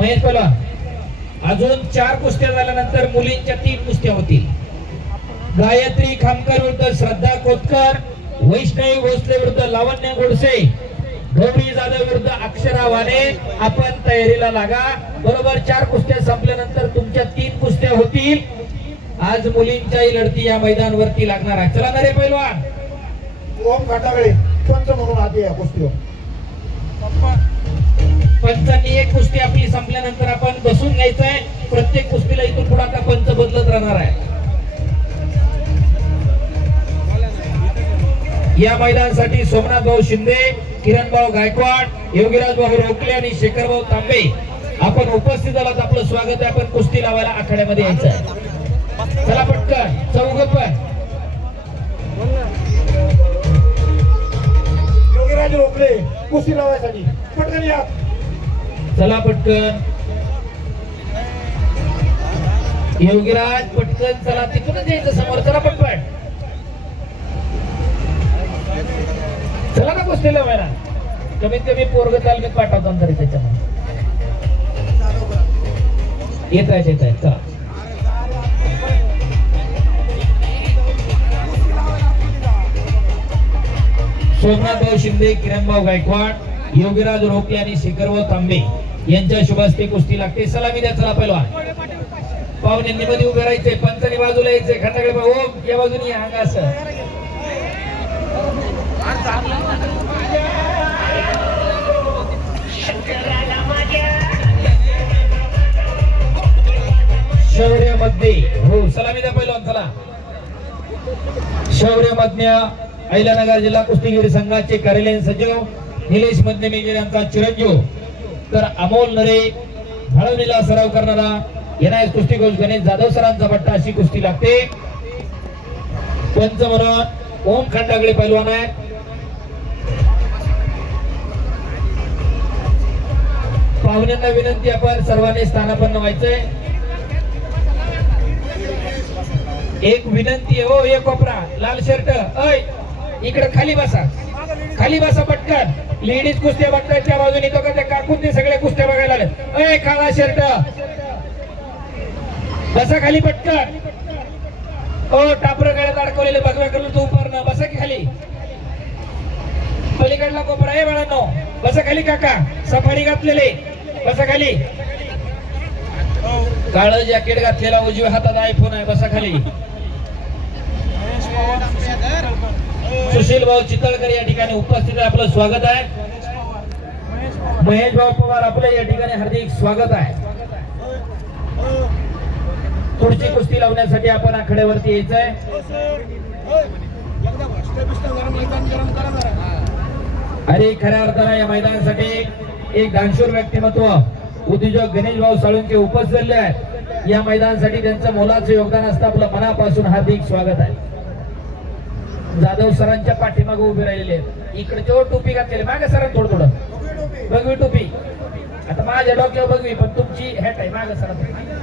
महेश बोला. अजून 4 कुस्त्या झाल्यानंतर मुलींच्या 3 कुस्त्या होतील. गायत्री खामकर विरुद्ध श्रद्धा कोतकर, वैष्णवी भोसले विरुद्ध लावण्य गोडसे, गौरी जाधव विरुद्ध अक्षरा वाणे. आपण तयारीला लागा. बरोबर 4 कुस्त्या संपल्यानंतर तुमच्या 3 कुस्त्या होतील. आज मुलींच्याही लढती या मैदानावरती लागणार आहे. चला ना रे पैलवान. ओम घाटागळे पंच म्हणून आधी या कुस्तीवर. पंचांनी एक कुस्ती आपली संपल्यानंतर आपण बसून घ्यायचंय. प्रत्येक कुस्तीला इथून पुढे आता पंच बदलत राहणार आहे. या मैदानासाठी सोमनाथ भाऊ शिंदे, किरण भाऊ गायकवाड, योगीराज भाऊ रोकले आणि शेखर भाऊ तांबे आपण उपस्थित झालात. आपलं स्वागत आहे. आपण कुस्ती लावायला आखाड्यामध्ये यायचं आहे. चला पटकन चौघ पण. योगीराज रोकले कुस्ती लावायसाठी पटकन या. चला पटकन योगीराज पटकन चला. तिथूनच यायचं समोर. चला पटपट. चला ना कुस्ती लावायला. कमीत कमी पोरग तालमीत पाठवतो तरी त्याच्यामध्ये येत आहे. चला सोमनाथभाऊ शिंदे, किरणभाऊ गायकवाड, योगीराज रोकले आणि शेखरभाऊ तांबे यांच्या शुभ हस्ते कुस्ती लागते. सलामी द्या. चला पहिलवान. पाहुण्यांनी मध्ये उभे राहायचे. पंचानी बाजूला यायचे. खंडाकडे भाऊ या बाजूनी अंग असं. शौर्यमध्ये हो सलामी द्या पहिलवान. चला शौर्यमध्य अहिल्यानगर जिल्हा कुस्तीगीर संघाचे कार्यालयीन सचिव निलेश मध्य मेजर यांचा चिरंजीव तर अमोल नरे घाळवणीला सराव करणारा एनआयएस कुस्तीकोच गणेश जाधव सरांचा पट्टा अशी कुस्ती लागते. पंच म्हणून ओम खंडागळे पैलवान आहे. पाहुण्यांना विनंती आपण सर्वांनी स्थानापन्न व्हायचंय. एक विनंती हो. एक कोपरा लाल शर्ट अय इकडे खाली बसा. खाली बसा पटकन. लेडीज कुस्त्या बघतायत त्या बाजूने तो का त्या काकून ते सगळे कुस्त्या बघायला आले. अय काळा शर्ट बसा खाली पटकन. ओ टापर गळ्यात अडकवलेले बघव्या करून तू उभारणं. बसा की खाली. पलीकडला कोपरा आहे बाळांनो. बसा खाली. काका सफारी घातलेले बसा खाली. काळं जॅकेट घातलेला उजव्या हातात आयफोन आहे. बसा खाली. सुशील भाऊ चितळकर या ठिकाणी उपस्थित आहे. आपलं स्वागत आहे. महेश भाऊ पवार आपलं या ठिकाणी हार्दिक स्वागत आहे. पुढची कुस्ती लावण्यासाठी आपण आखाड्यावरती यायचंय. अरे खऱ्या अर्थानं या मैदानासाठी एक दानशूर व्यक्तिमत्व उद्योजक गणेश भाऊ साळुंके उपस्थित झाले आहेत. या मैदानासाठी त्यांचं मोलाचं योगदान असतं. आपलं मनापासून हार्दिक स्वागत आहे. जाधव सरांच्या पाठीमागे उभे राहिलेले आहेत. इकडे टोपी घातलेली मागे सर थोडं बघवी टोपी. आता माझ्या डोक्यावर बघवी पण तुमची हॅट आहे. मागे सरा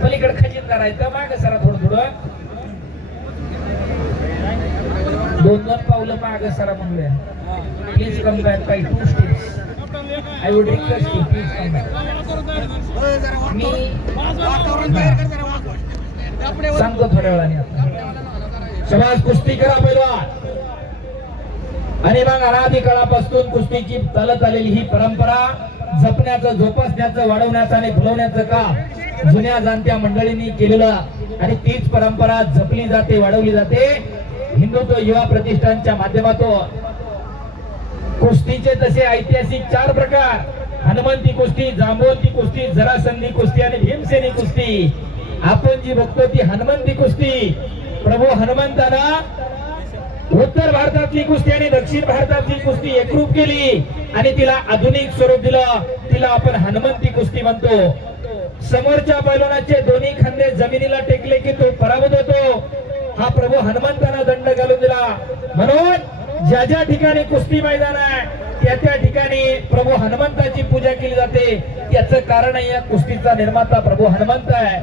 पलीकडे खजिनदार आहे तर मागे सरा थोडं 2-2 पावलं मागे सरा म्हणूया. Please come back by 2 steps. I would request you please come back. मी सांगतो थोड्या वेळाने. शबाज कुस्ती करा पैलवान. आणि मग अनादी काळापासून कुस्तीची चालत आलेली ही परंपरा जपण्याचं, जोपासण्याचं, वाढवण्याचं आणि फुलवण्याचं काम जुन्या जाणत्या मंडळींनी केलेलं आणि तीच परंपरा जपली जाते, वाढवली जाते. हिंदुत्व युवा प्रतिष्ठानच्या माध्यमातून कुस्तीचे तसे ऐतिहासिक 4 प्रकार: हनुमंती कुस्ती, जांबवंती कुस्ती, जरासंधी कुस्ती आणि भीमसेनी कुस्ती. आपण जी बघतो ती हनुमंती कुस्ती. प्रभू हनुमंताना उत्तर भारतातली कुस्ती आणि दक्षिण भारतातली कुस्ती एकरूप केली आणि तिला आधुनिक स्वरूप दिलं. तिला आपण हनुमंती कुस्ती म्हणतो. समोरच्या पैलवानाचे दोन्ही खांदे जमिनीला टेकले की तो पराभूत होतो. हा प्रभू हनुमंताना दंड घालून दिला. म्हणून ज्या ज्या ठिकाणी कुस्ती मैदान आहे त्या त्या ठिकाणी प्रभू हनुमंताची पूजा केली जाते. त्याचं कारण या कुस्तीचा निर्माता प्रभू हनुमंत आहे.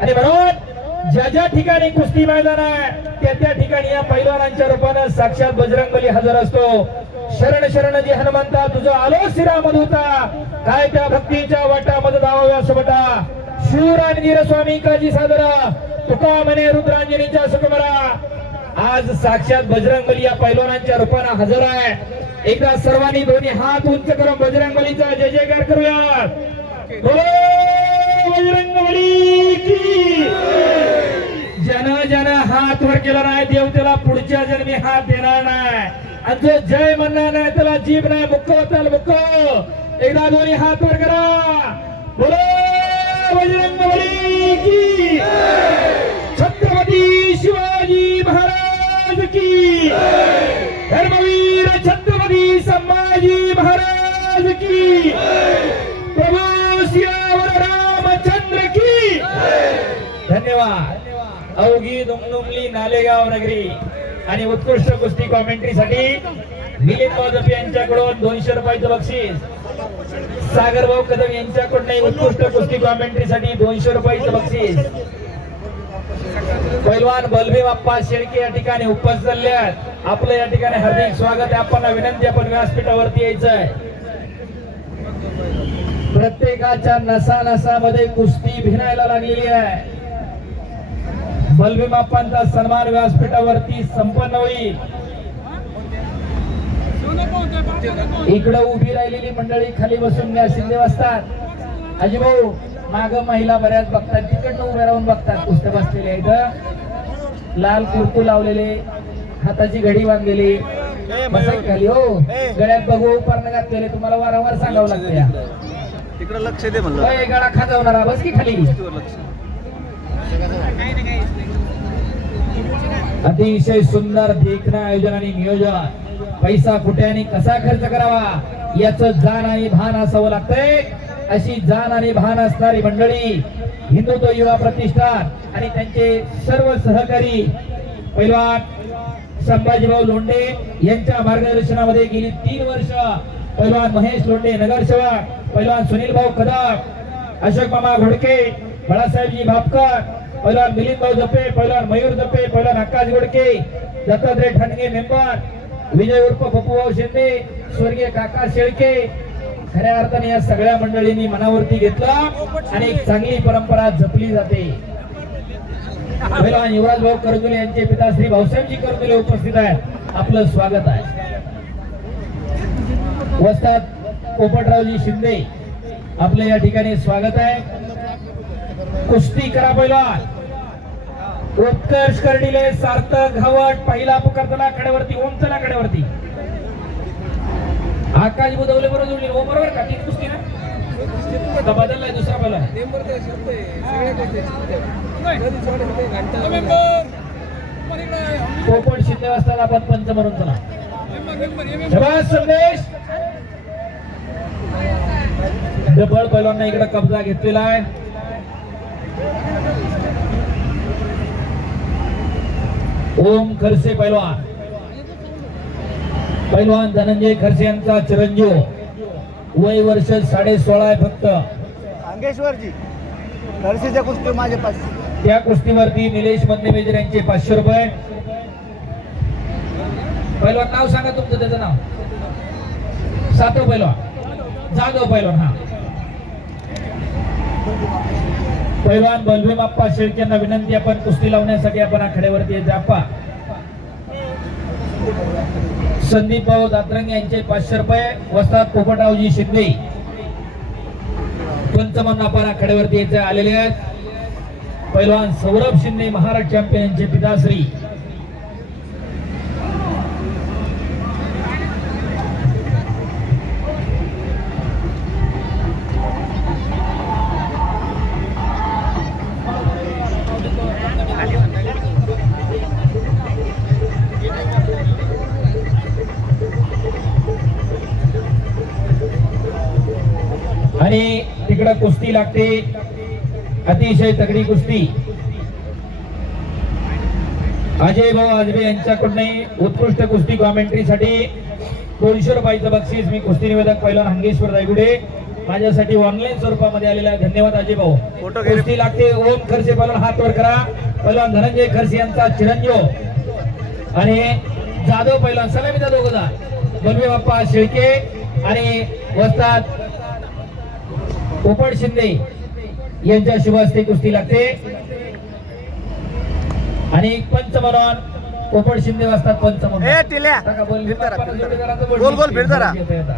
आणि म्हणून ज्या ज्या ठिकाणी कुस्ती मैदान आहे त्या त्या ठिकाणी या पैलवानांच्या रूपाने साक्षात बजरंगबली हजर असतो. शरण शरण जी हनुमंता तुझं आलो श्रीराम होता काय त्या भक्तीच्या वाटामध्ये धावाव्या सोबटा शूर आणि वीर स्वामी काजी सादरा तुका म्हणे रुद्रांजनीच्या सुकुमारा आज साक्षात बजरंगबली या पैलवानांच्या रूपाने हजर आहे एकदा सर्वांनी दोन्ही हात उंच करून बजरंगबलीचा जय जयकार करूया बोलो बजरंगबली की जन हात वर केला नाही देव त्याला पुढच्या जन्मी हात देणार नाही आणि जो जय म्हणणार नाही त्याला जीभ नाही मुक्क होताल मुक्क एकदा दोन्ही हात वर करा बोलो बजरंगबली की छत्रपती शिवाजी महाराज की धर्मवीर छत्रपती संभाजी महाराज की प्रभू सियावर रामचंद्र की धन्यवाद अवघी दुमदुमली नालेगाव नगरी आणि उत्कृष्ट कुस्ती कॉमेंट्री साठी मिलिंद मोदपे यांच्याकडून 200 रुपयाचं बक्षीस सागर भाऊ कदम यांच्याकडून उत्कृष्ट कुस्ती कॉमेंट्री साठी 200 रुपयाचं बक्षीस पैलवान बलभीम अप्पा शेळके या ठिकाणी उपस्थित झाले आहेत आपलं या ठिकाणी हार्दिक स्वागत आहे आपण विनंती आपण व्यासपीठावरती यायचं आहे प्रत्येकाच्या नसानसामध्ये कुस्ती भिनायला लागलेली आहे बलभीम अप्पांचा सन्मान व्यासपीठावरती संपन्न होईल इकडे उभी राहिलेली मंडळी खाली बसून शिंदे वाजतात अजिभाऊ माग महिला बऱ्याच बघतात तिकडनं उभ्या राहून बघतात कुस्त्या बसलेले इथं लाल कुर्तू लावलेले हाताची घडी बांधलेली बसायची खाली हो गळ्यात बघू पर्ण घातलेले तुम्हाला वारंवार सांगावं लागतं या तिकडे लक्ष दे म्हणलं गळा खाजवणारा बस की खाली अतिशय सुंदर देखणं आयोजन आणि नियोजन पैसा कुठे आणि कसा खर्च करावा याचं जाण आणि भान असावं लागतंय अशी जाण आणि भान असणारी मंडळी हिंदुत्व युवा प्रतिष्ठान आणि त्यांचे सर्व सहकारी पैलवान संभाजीभाऊ लोंढे यांच्या मार्गदर्शनामध्ये गेली 3 वर्ष पैलवान महेश लोंढे नगरसेवक पैलवान सुनील भाऊ कदम अशोक मामा घोडके बाळासाहेबजी भापकर पैलवान मिलिंद भाऊ जपे पैलवान मयूर जपे पैलवान आकाश घोडके दत्तात्रय ठाणगे मेंबर विजय उर्फ पप्पूभाऊ शिंदे स्वर्गीय काका शेळके खऱ्या अर्थाने या सगळ्या मंडळींनी मनावरती घेतला आणि एक चांगली परंपरा जपली जाते पैलवान युवराज भाऊ करजुले यांचे पिता श्री भाऊसाहेबजी करजुले उपस्थित आहेत आपलं स्वागत आहे वस्ताद पोपटरावजी शिंदे आपलं या ठिकाणी स्वागत आहे कुस्ती करा पैलवान उत्कर्ष कर्डिले सार्थक घावट पहिला पुकारताना कडेवरती ओम चला कडेवरती आकाश बुधवले बरोबर जोडली हो बरोबर का तीन कुस्ती ना बदललाय दुसरा पैलवान पोपट शिंदे वाजता आपण पंच म्हणून चला शबाश संदेश डबल पैलवानने इकडे कब्जा घेतलेला आहे ओम खरसे पैलवान पैलवान धनंजय खरसे यांचा चिरंजीव वय वर्ष 16.5 आहे फक्त अंगेश्वरजी खर्चीच्या कुस्ती माझे पास त्या कुस्तीवरती निलेश मधनेमेजर यांचे 500 रुपये पैलवान नाव सांगा तुमचं त्याचं नाव सातव पैलवान जाधव पैलवान हा पैलवान बलभीम अप्पा शेळके यांना विनंती आपण कुस्ती लावण्यासाठी आपण आखाड्यावरती येते आप्पा संदीप भाऊ दातरंग यांचे 500 रुपये वस्ताद पोपटरावजी शिंदे पंच म्हणून आपण आखाड्यावरती यायचे आलेले आहेत पैलवान सौरभ शिंदे महाराष्ट्र चॅम्पियन यांचे पिताश्री आणि तिकडे कुस्ती लागते अतिशय तगडी कुस्ती अजय भाऊ आजबे यांच्याकडून उत्कृष्ट कुस्ती कॉमेंट्री साठी 200 रुपयाचं बक्षीस मी कुस्ती निवेदक पैलवान हंगेश्वर दायगुडे माझ्यासाठी ऑनलाईन स्वरूपामध्ये आलेला धन्यवाद अजय भाऊ कुस्ती लागते ओम खरसे पैलवान हात वर करा पैलवान धनंजय खरसे यांचा चिरंजीव आणि जाधव पैलवान सलामी जाधव गदा बनवे बाप्पा शेळके आणि वस्ताद पोपट शिंदे यांच्या शुभ हस्ते कुस्ती लागते आणि पंच म्हणून पोपट शिंदे वाजतात पंच म्हणून ए टिल्या टाका बोल. फिर जरा, बाप्पाला फिर जोडी जरा. करायचं बोल. गोल गोल फिर जरा. येतं, येतं.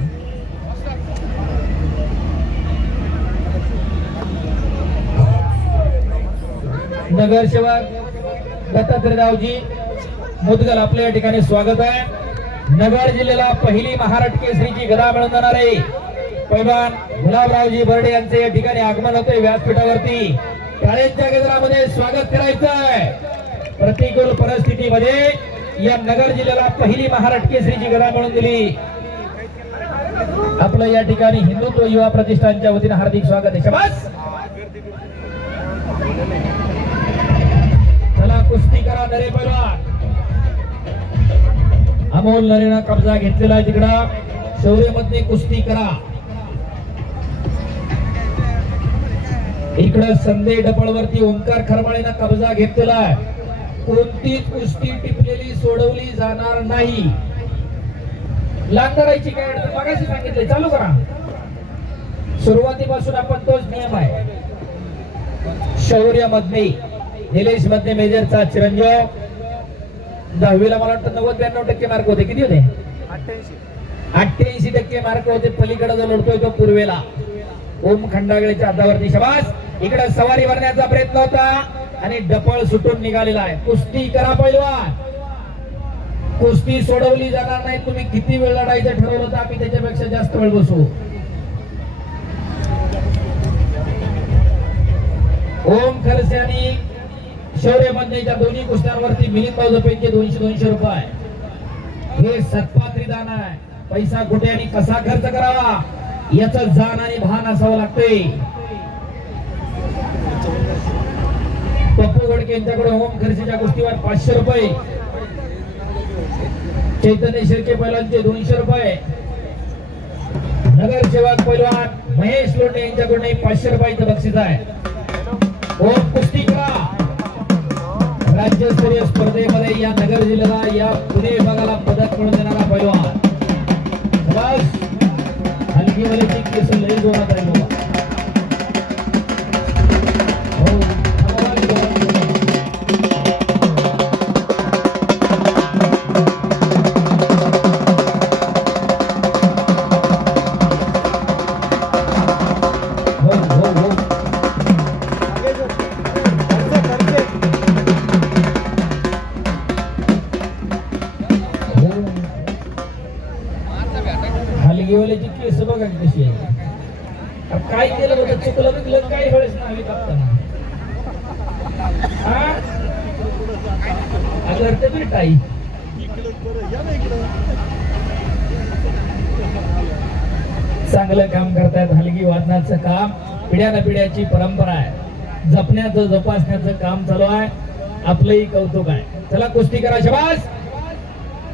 नगरसेवक दत्तात्रयरावजी मुदगल आपलं या ठिकाणी स्वागत आहे. नगर जिल्ह्याला पहिली महाराष्ट्र केसरीची गदा मिळवून जाणारे पैलवान गुलाबरावजी बर्डे यांचे या ठिकाणी आगमन होते व्यासपीठावरती. टाळ्यांच्या गजरामध्ये स्वागत करायचं आहे. प्रतिकूल परिस्थितीमध्ये या नगर जिल्ह्याला पहिली महाराष्ट्र केसरीची गदा मिळवून दिली. आपलं या ठिकाणी हिंदुत्व युवा प्रतिष्ठानच्या वतीने हार्दिक स्वागत आहे. शाबास. चला कुस्ती करा नरे पैलवान. अमोल नरेनं कब्जा घेतलेला आहे तिकडं. शौर्यमध्ये कुस्ती करा. इकडं संदेश डपळवरती ओंकार खरमाळेनं कब्जा घेतलेला आहे. कोणतीच कुस्ती टिपलेली सोडवली जाणार नाही. लागणारायची काय अडचण मगाशी सांगितले चालू करा. सुरुवातीपासून आपण तोच नियम आहे. शौर्य मध्ये निलेश मध्ये मेजरचा चिरंजीव 10वीला मला वाटतं 90-92% मार्क होते. किती होते? 88% मार्क होते. पलीकडे जो लढतोय तो पूर्वेला ओम खंडागळेच्या हातावरती. शाबास. इकडे सवारी भरण्याचा प्रयत्न होता आणि डपळ सुटून निघालेला आहे. कुस्ती करा पैलवान. कुस्ती सोडवली जाणार नाही. तुम्ही किती वेळ लढायचं ठरवलं तर आम्ही त्याच्यापेक्षा जास्त वेळ बसू. ओम खरसे आणि शौर्य मधल्या दोन्ही कुस्त्यांवरती मिलिंद बाजूपैकी 200 रुपये. हे सत्पात्री दान आहे. पैसा कुठे आणि कसा खर्च करावा याचं जाण आणि भान असावं लागते. पप्पू घोडके यांच्याकडे ओम खर्चेच्या कुस्तीवर 500 रुपये. चैतन्य शिर्के पैलवानचे 200 रुपये. नगरसेवक पैलवान महेश लोंढे यांच्याकडून 500 रुपयाचं बक्षीस आहे. ओम कुस्ती करा. राज्यस्तरीय स्पर्धेमध्ये या नगर जिल्ह्याला या पुणे विभागाला पदक मिळवून देणारा पैलवान. हलकी वलेची केस लई जोरात आहे बाबा. हो हो हो. हलगीवाल्याची केस बघा कशी आहे. अब काय केलं होतं चुकलं बिकलं काय वेळेस नावी कापताना अगरते तरी टाई चांगलं काम करतायत. हलगी वादनाचं काम पिढ्यान पिढ्याची परंपरा आहे. जपण्याचं जोपासण्याचं काम चालू आहे. आपलंही कौतुक आहे. चला कुस्ती करा. शाबास.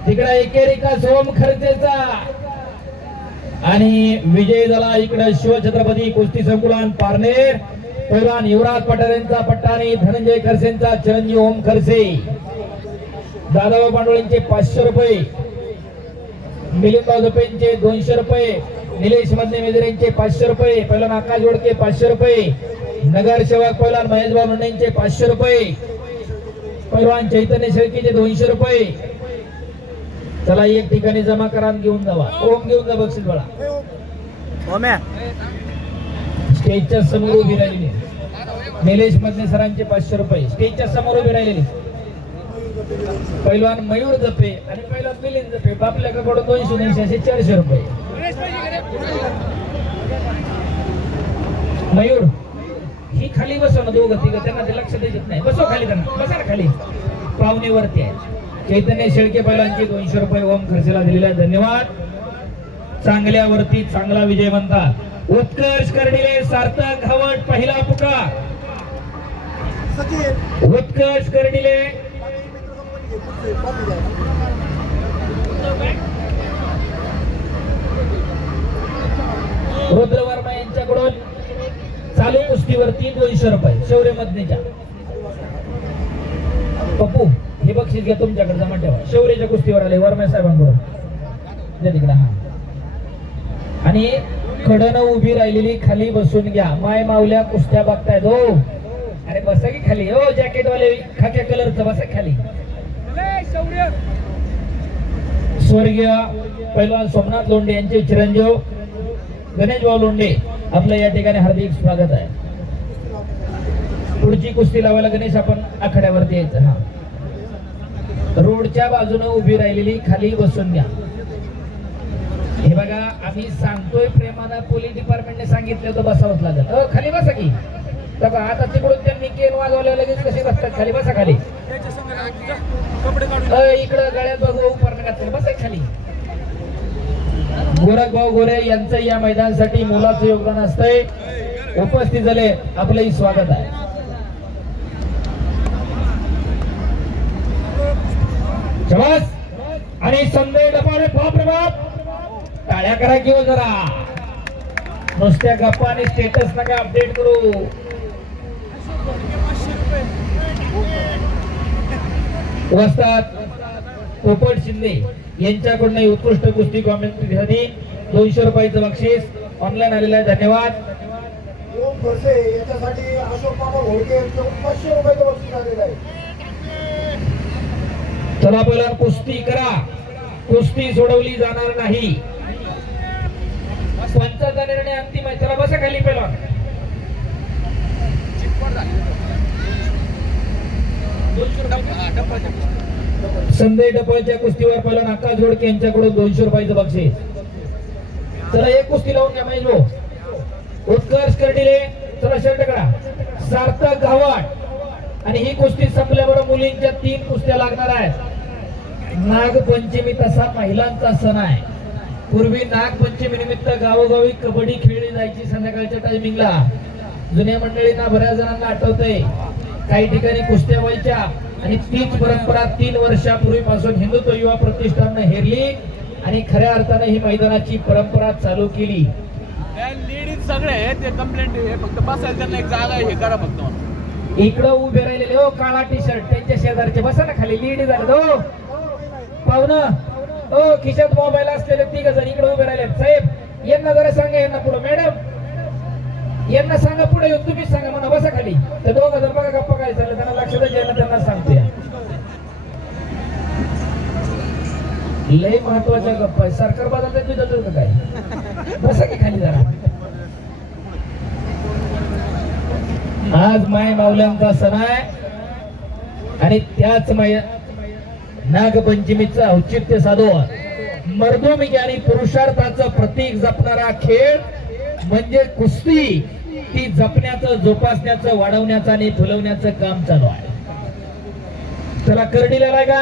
तिकडे एकेरिका सोम खर्चेचा आणि विजय झाला. इकडे शिवछत्रपती कुस्ती संकुलन पारनेर पैलवान युवराज पठार यांचा पट्टा आणि धनंजय खरसेंचा चिरंजीव ओम खरसे. दादाभाऊ पांडुळेंचे 500 रुपये. मिलिंद बाजोपेंचे 200 रुपये. निलेश मधने मेजर यांचे 500 रुपये. पैलवान आकाश वडके 500 रुपये. नगरसेवक पैलवान महेश भाऊ लोंढे यांचे 500 रुपये. पैलवान चैतन्य शेळकेचे 200 रुपये. चला एक ठिकाणी जमा करा आणि घेऊन जावा. ओम घेऊन जा बक्षीस बळा. स्टेजच्या समोर उभी राहिलेली निलेश मधने सरांचे 500 रुपये. स्टेजच्या समोर उभी राहिलेली पैलवान मयूर जपे आणि पैलवान मिलिंद जपे. बापल्याकडून 200 असे 400 रुपये. मयूर ही खाली बसव ना. दोघं तिघं त्यांना ते लक्ष देत नाही. बसव खाली. त्यांना बसा ना खाली. पाहुणेवरती आहे. चैतन्य शेळके पैलवानचे 200 रुपये ओम खर्चेला दिलेला आहे. धन्यवाद. चांगल्यावरती चांगला विजय म्हणतात. उत्कर्ष कर्डिले सार्थक घावट पहिला पुकार. उत्कर्ष कर्डिले रुद्र वर्मा यांच्याकडून चालू कुस्तीवरती 200 रुपये. शौर्य मधनेच्या पप्पू हे बक्षीस घ्या. तुमच्याकडे जमा ठेवा. शौर्याच्या कुस्तीवर आले वर्मा साहेबांकडून द्या तिकडे हा. आणि कडनं उभी राहिलेली खाली बसून घ्या. माय माऊल्या कुस्त्या बघतायत हो. अरे बसा की खाली हो. जॅकेट वाले खाक्या कलरचं बसा खाली. स्वर्गीय पैलवान सोमनाथ लोंढे यांचे चिरंजीव गणेश भाऊ लोंढे आपलं या ठिकाणी हार्दिक स्वागत आहे. पुढची कुस्ती लावायला गणेश आपण आखाड्यावरती यायचं. हा, रोडच्या बाजूने उभी राहिलेली खाली बसून घ्या. हे बघा आम्ही सांगतोय प्रेमानं, पोलीस डिपार्टमेंटने सांगितलं होतं बसावंच लागेल. खाली बसा की. बघा आता तिकडून त्यांनी केन वाजवल्या लगेच कशी बसतात. खाली बसा खाली. इकडं गळ्यात बघू उपरणं घातलं बसा खाली. गोरखभाऊ गोरे यांचं या मैदानासाठी मोलाचं योगदान असतंय. उपस्थित झाले आपलंही स्वागत आहे. शाबास. आणि संजय डपाळे बाप रे बाप टाळ्या करा किंवा जरा. नुसत्या गप्पा आणि स्टेटस नका अपडेट करू. वस्ताद पोपट शिंदे यांच्याकडून उत्कृष्ट कुस्ती कॉमेंट्रीसाठी 200 रुपयाचं बक्षीस ऑनलाईन आलेलं आहे. धन्यवाद. ओम खडसे याच्यासाठी अशोक मामा घोडके यांचं 500 रुपयाचं बक्षीस आलेलं आहे. चला पहिला कुस्ती करा. कुस्ती सोडवली जाणार नाही. पंचाचा निर्णय अंतिम आहे. चला बसा खाली पहिला. संजय डपळच्या कुस्तीवर पहिला आकाश जोडके यांच्याकडून 200 रुपयाचं बक्षीस. चला एक कुस्ती लावून घ्या महेश भाऊ. उत्कर्ष कर्डिले चला शर्ट करा. सार्थक घावट. आणि ही कुस्ती संपल्याबरोबर मुलींच्या 3 कुस्त्या लागणार आहेत. नागपंचमी तसा महिलांचा सण आहे. पूर्वी नागपंचमी निमित्त गावोगावी कबड्डी खेळली जायची संध्याकाळच्या टायमिंगला. जुन्या मंडळींना बऱ्याच जणांना आठवतंय. काही ठिकाणी कुस्त्या व्हायच्या आणि तीच परंपरा 3 वर्षापूर्वीपासून हिंदुत्व युवा प्रतिष्ठानने हेरली आणि खऱ्या अर्थाने ही मैदानाची परंपरा चालू केली. लेडीज सगळे आहेत ते कंप्लेंट आहे. फक्त बसायला त्यांना एक जागा आहे. हे करा फक्त. इकडं उभे राहिलेले हो काळा टी शर्ट त्यांच्या शेजारचे बसा ना खाली. लेडीज झाले हो पाहुणं. हो खिशात मोबाईल असलेले 3 जण इकडे उभे राहिले. साहेब यांना जरा सांगा. यांना पुढे मॅडम यांना सांगा पुढे येऊन तुम्हीच सांगा म्हणा. बसा खाली. ते 2 जण बघा गप्पा काय चाललं त्यांना लक्षात द्यायला त्यांना सांगते. लय महत्वाच्या गप्पा आहे. सरकार बदलतात मी जातो काय. बसा की खाली जरा. आज माय माऊल्यांचा सण आहे आणि त्याच नागपंचमीचं औचित्य साधून मर्दोमिकी आणि पुरुषार्थाचं प्रतीक जपणारा खेळ म्हणजे कुस्ती. ती जपण्याचं, जोपासण्याचं, वाढवण्याचं आणि फुलवण्याचं काम चालू आहे. त्याला कर्डीला लागा.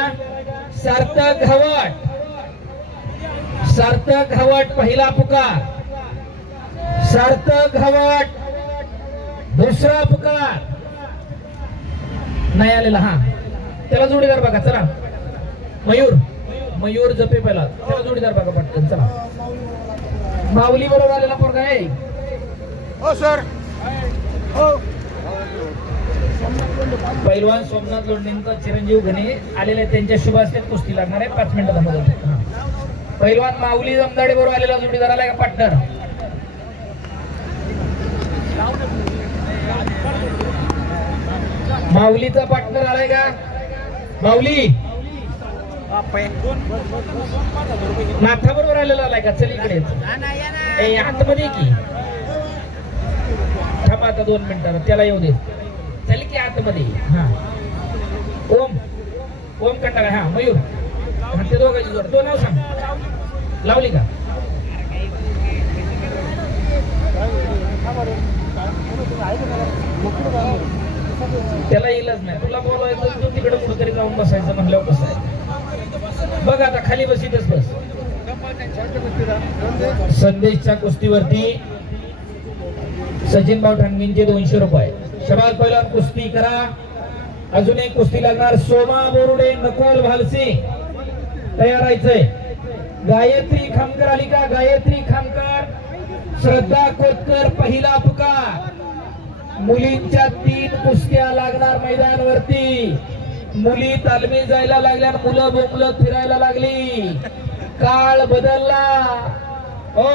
सार्थक घावट. सार्थक घावट पहिला पुकार. सार्थक घावट दुसरा पुकार. नाही आलेला. हा त्याला जोडीदार बघा. चला मयूर. मयूर जपे पहिला. त्याला जोडीदार बघा पटकन. चला माऊली बरोबर आलेला पोरगा आहे. हो सर. हो पैलवान सोमनाथ लोंढेंचा चिरंजीव घणे आलेले त्यांच्या शुभ हस्ते कुस्ती लागणार आहे. 5 मिनिटं थांबा. पैलवान माऊली जमदाडे बरोबर आलेला जोडीदार आलाय का पार्टनर. माऊलीचा पार्टनर आलाय का. माऊली नाथा बरोबर आलेला आलाय का. चल इकडे आतमध्ये की. थांबा आता 2 मिनिटांना त्याला येऊ दे. चल की आतमध्ये. हा ओम. ओम कंटाळा. हा मयूर. ते दोघांची जोड. तो नाव सांग. लावली का. त्याला इलाज नाही. तुला बोलायचं तू तिकडे कुठेतरी जाऊन बसायचं म्हणल्यावर कसं आहे. बघ आता खाली बसीतच बस. संदेशच्या कुस्तीवरती सचिन भाऊ ठाणगींचे 200 रुपये. शबाद पहिला कुस्ती करा. अजून एक कुस्ती लागणार. सोमा बोरुडे नकोल भालसी तयार राहायचंय. गायत्री खामकर आली का. गायत्री खामकर. श्रद्धा कोतकर पहिला पुकार. मुलींच्या 3 कुस्त्या लागणार मैदानावरती. मुली तालमी जायला लागल्या. मुलं बोंबलत फिरायला लागली. काळ बदलला. हो,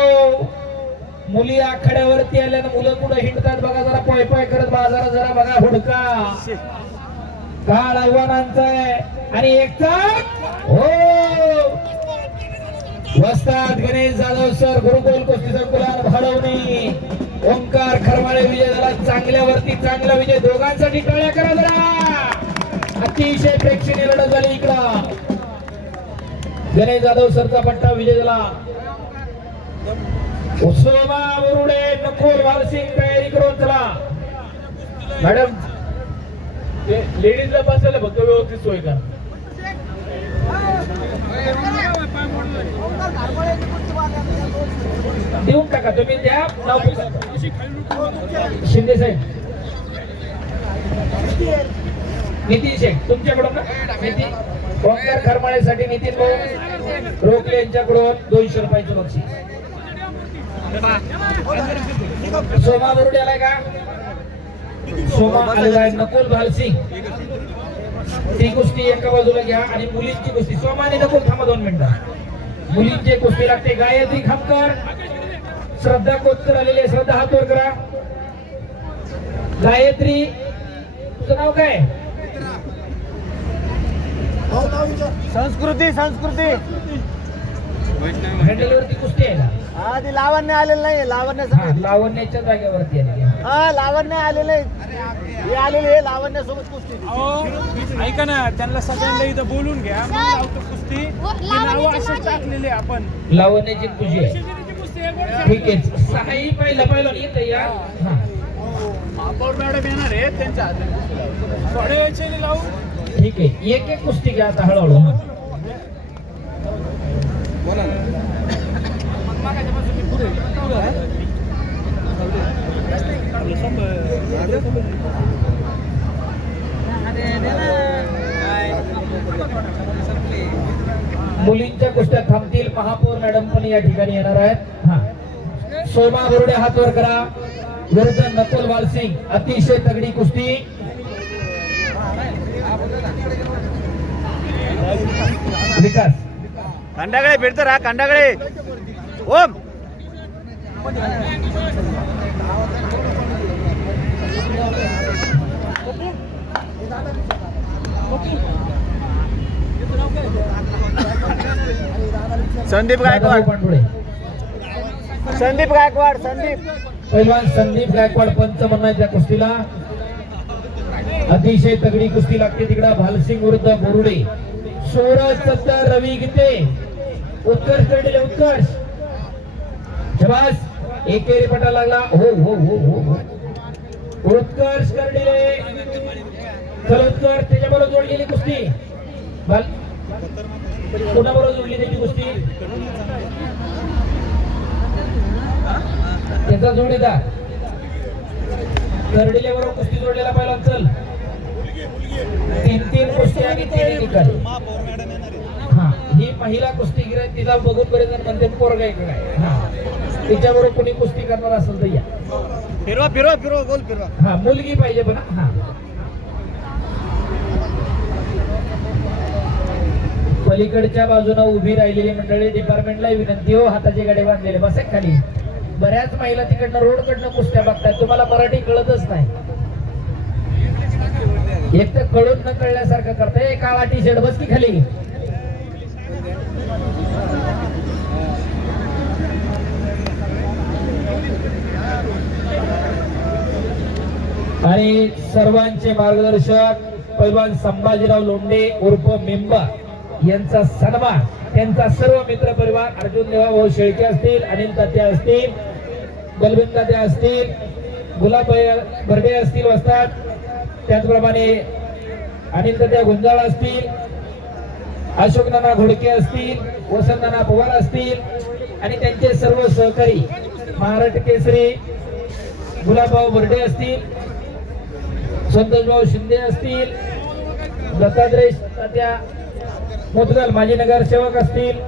मुली आखाड्यावरती आल्यानं मुलं कुठं हिंडतात बघा, जरा पोय पोय करत बाजारात जरा बघा हुडका. काळ आव्हानांचा आहे आणि एकचा हो वस्ताद गणेश जाधव सर, गुरुकुल कुस्ती संकुलात भाडवणी, ओंकार खरमाळे विजय झाला. चांगल्यावरती चांगला विजय, दोघांसाठी टाळ्या करा जरा. अतिशय प्रेक्षणीय लढत झाली इकडं. गणेश जाधव सरचा पट्टा विजय झाला. सोमा वरुडे नकोल वालसिंग तयारी करून चला मॅडम. लेडीजला बसायला फक्त व्यवस्थित सोय करा. देऊन टाका तुम्ही त्या शिंदे साहेब, नितीन शेख तुमच्याकडून ना. नितीन ओंकार खरमाळेसाठी नितीन भाऊ रोकले यांच्याकडून 200 रुपयाचं बक्षीस. सोमा बरुडे आलाय का? सोमा आलेला नकुल भालसिंग. ती कुस्ती एका बाजूला घ्या आणि मुलींची कुस्ती सोमा आणि नकुल थांबा 2 मिनिटं. मुलींची कुस्ती लागते. गायत्री खामकर, श्रद्धा कोतकर आलेली आहे. श्रद्धा हात वर करा. गायत्री तुझं नाव काय? संस्कृती संस्कृती हँडलवरती कुस्ती आहे ना. हा ती लावण्य आलेलं नाही. लावण्य हा, लावण्याच्या जागेवरती आलेली आहे. हा लावण्य आलेलं नाही. हे आलेले हे लावण्य सोबत कुस्ती. ऐका ना, त्यांना सगळ्यांना इथं बोलून घ्या. मग लावतो कुस्ती. ती नावं अशीच टाकलेली आहे आपण. लावण्याची तुझी आहे. ठीक आहे. सहाही पहिला येत या. हा. महापौर मॅडम येणार आहे, त्यांच्या हातात थोड्या वेळचे लावू. ठीक आहे. एक एक कुस्ती घ्या आता हळूहळू. मुलींच्या कुस्त्या थांबतील. महापौर मॅडम पण या ठिकाणी येणार आहेत. हा, सोमा बरुडे हात वर करा. विरुद्ध नकुल वालसिंग. अतिशय तगडी कुस्ती. विकास खंडाकडे फिरतो रा. खंडाकडे ओम संदीप गायकवाड. पांडुळे. संदीप गायकवाड. संदीप पैलवान संदीप गायकवाड पंच म्हणून त्या कुस्तीला. अतिशय तगडी कुस्ती लागते तिकडा. भालसिंग विरुद्ध बोरुडे. 16-17 रवी गीते. उत्कर्ष कडले उत्कर्ष. शबास. एकेरी पटा लागला. हो हो हो हो हो. उत्कर्ष करडिले. चल उत्कर्ष. त्याच्याबरोबर जोडलेली कुस्ती. कोणाबरोबर जोडली त्याची कुस्ती? त्याचा जोडीदार करडिले बरोबर कुस्ती जोडलेला पहिला. चल 3 कुस्ती आणि 3 निकाल. हा, ही महिला कुस्तीगीर आहे. तिला बघून बरेच जण म्हणते पोरगा आहे काय. हा, तिच्याबरोबर कोणी कुस्ती करणार असेल तर या. फिरवा फिरवा फिरवा गोल फिरवा. हा, मुलगी पाहिजे पण. हा, पलीकडच्या बाजूला उभी राहिलेली मंडळी डिपार्टमेंटला विनंती हो, हाताचे गाडे बांधलेले बस खाली. बऱ्याच महिला तिकडनं रोडकडनं कुस्त्या बघतात. तुम्हाला मराठी कळतच नाही. एक तर कळून न कळल्यासारखं करताय. काळा टी शर्ट बस की खाली. आणि सर्वांचे मार्गदर्शक पैलवान संभाजीराव लोंढे उर्फ मेंबा यांचा सन्मान. त्यांचा सर्व मित्र परिवार अर्जुन देवाभाऊ शेळके असतील, अनिल तात्या असतील, बलविंद तात्या असतील, गुलाब बर्डे असतील वस्तात, त्याचप्रमाणे अनिल तात्या गुंजाळ असतील, अशोक नाना घोडके असतील, वसंत नाना पवार असतील आणि त्यांचे सर्व सहकारी महाराष्ट्र केसरी गुलाबभाऊ बर्डे असतील, संतोषभाऊ शिंदे असतील, दत्तात्रय तात्या मोदगल माजी नगरसेवक असतील,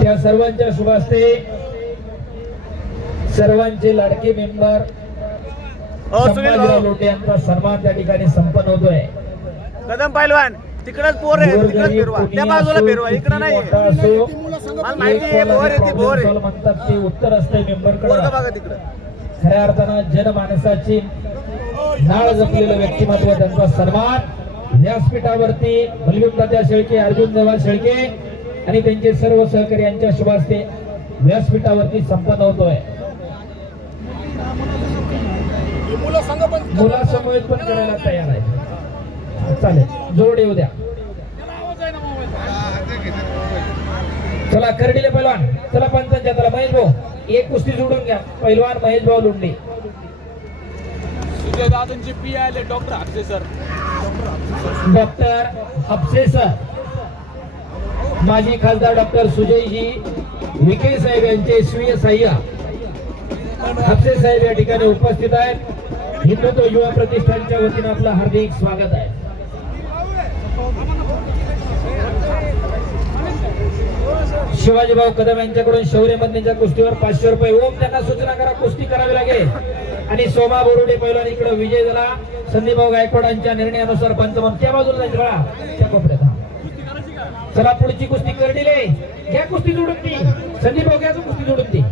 त्या सर्वांच्या शुभ हस्ते सर्वांचे लाडके मेंबर संभाजीराव लोटे यांचा सन्मान त्या ठिकाणी संपन्न होतोय. कदम पैलवान तिकडच पोर आहे तिकडच फिरवा त्या बाजूला फिरवा इकडं नाही मला माहिती आहे बोर आहे ती बोर आहे म्हणतात ते उत्तर असते मेंबर पोरगं बघा तिकडं खऱ्या अर्थानं जनमानसाची नाळ जपलेलं व्यक्तिमत्व त्यांचा सन्मान व्यासपीठावरती बलवीन तात्या शेळके अर्जुन देवा शेळके आणि त्यांचे सर्व सहकारी यांच्या शुभ हस्ते व्यासपीठावरती संपन्न होतोय मुलासमोर पण करायला तयार आहे चालेल जोड येऊ द्या चला करडीले पैलवान चला पंचांच्या त्याला महेश भाऊ एक कुस्ती जोडून घ्या पैलवान महेश भाऊ लोंढे सुजय दादांचे पी आले डॉक्टर हापसे सर डॉक्टर हापसे सर माजी खासदार डॉक्टर सुजयजी विखे साहेब यांचे स्वीय सहाय्य हापसे साहेब या ठिकाणी उपस्थित आहेत हिंदुत्व युवा प्रतिष्ठानच्या वतीने आपलं हार्दिक स्वागत आहे शिवाजीभाऊ कदम यांच्याकडून शौर्य मधनीच्या कुस्तीवर 500 रुपये ओम त्यांना सूचना करा कुस्ती करावी लागेल आणि सोमा बोरुडे पैलवान इकडे विजय झाला संदीपभाऊ गायकवाडांच्या निर्णयानुसार पंचमन त्या बाजूला जायचं बळा त्या कोपऱ्यात चला पुढची कुस्ती करडीले घ्या कुस्ती जोडून ती संदीपभाऊ घ्या कुस्ती जोडून ती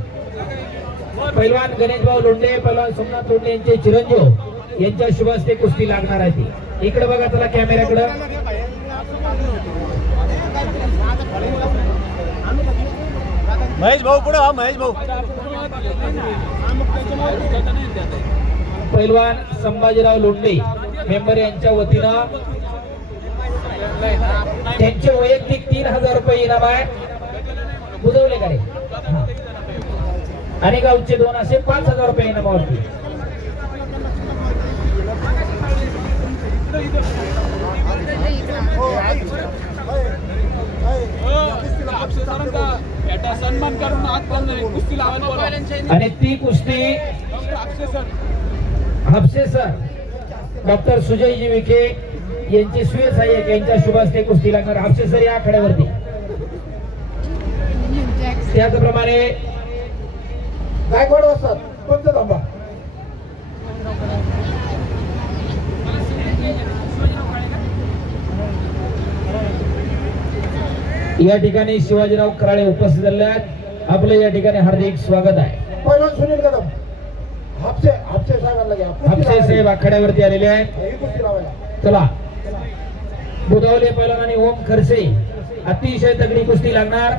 पैलवान गणेशभाऊ लोंढे पैलवान सोमनाथ लोंढे यांचे चिरंजीव यांच्या शुभ हस्ते कुस्ती लागणार आहे ती इकडे बघा चला कॅमेऱ्याकडे महेश भाऊ पुढे हा महेश भाऊ पैलवान संभाजीराव लोंढे मेंबर यांच्या वतीनं त्यांचे वैयक्तिक 3000 रुपये इनाम आहे बुजवले का रे आणि गावचे 2 असे 5000 रुपये इनामावरती सन्मान करून आज कुस्ती लावायला आणि ती कुस्ती हापसे सर डॉक्टर सुजयजी विखे यांचे स्वीय सहाय्यक यांच्या शुभ हस्ते कुस्ती लागणार हापसे सर या आखाड्यावरती त्याचप्रमाणे गायकवाड असतात पंचतांबा या ठिकाणी शिवाजीराव कराळे उपस्थित झाले आहेत आपलं या ठिकाणी हार्दिक स्वागत आहे पैलवान सुनील कदम हापसे साहेबांना घ्या हापसे साहेब आखाड्यावरती आलेले आहेत ही कुस्ती लावायला चला बुधवले पैलवान आणि ओम खरसे अतिशय तगडी कुस्ती लागणार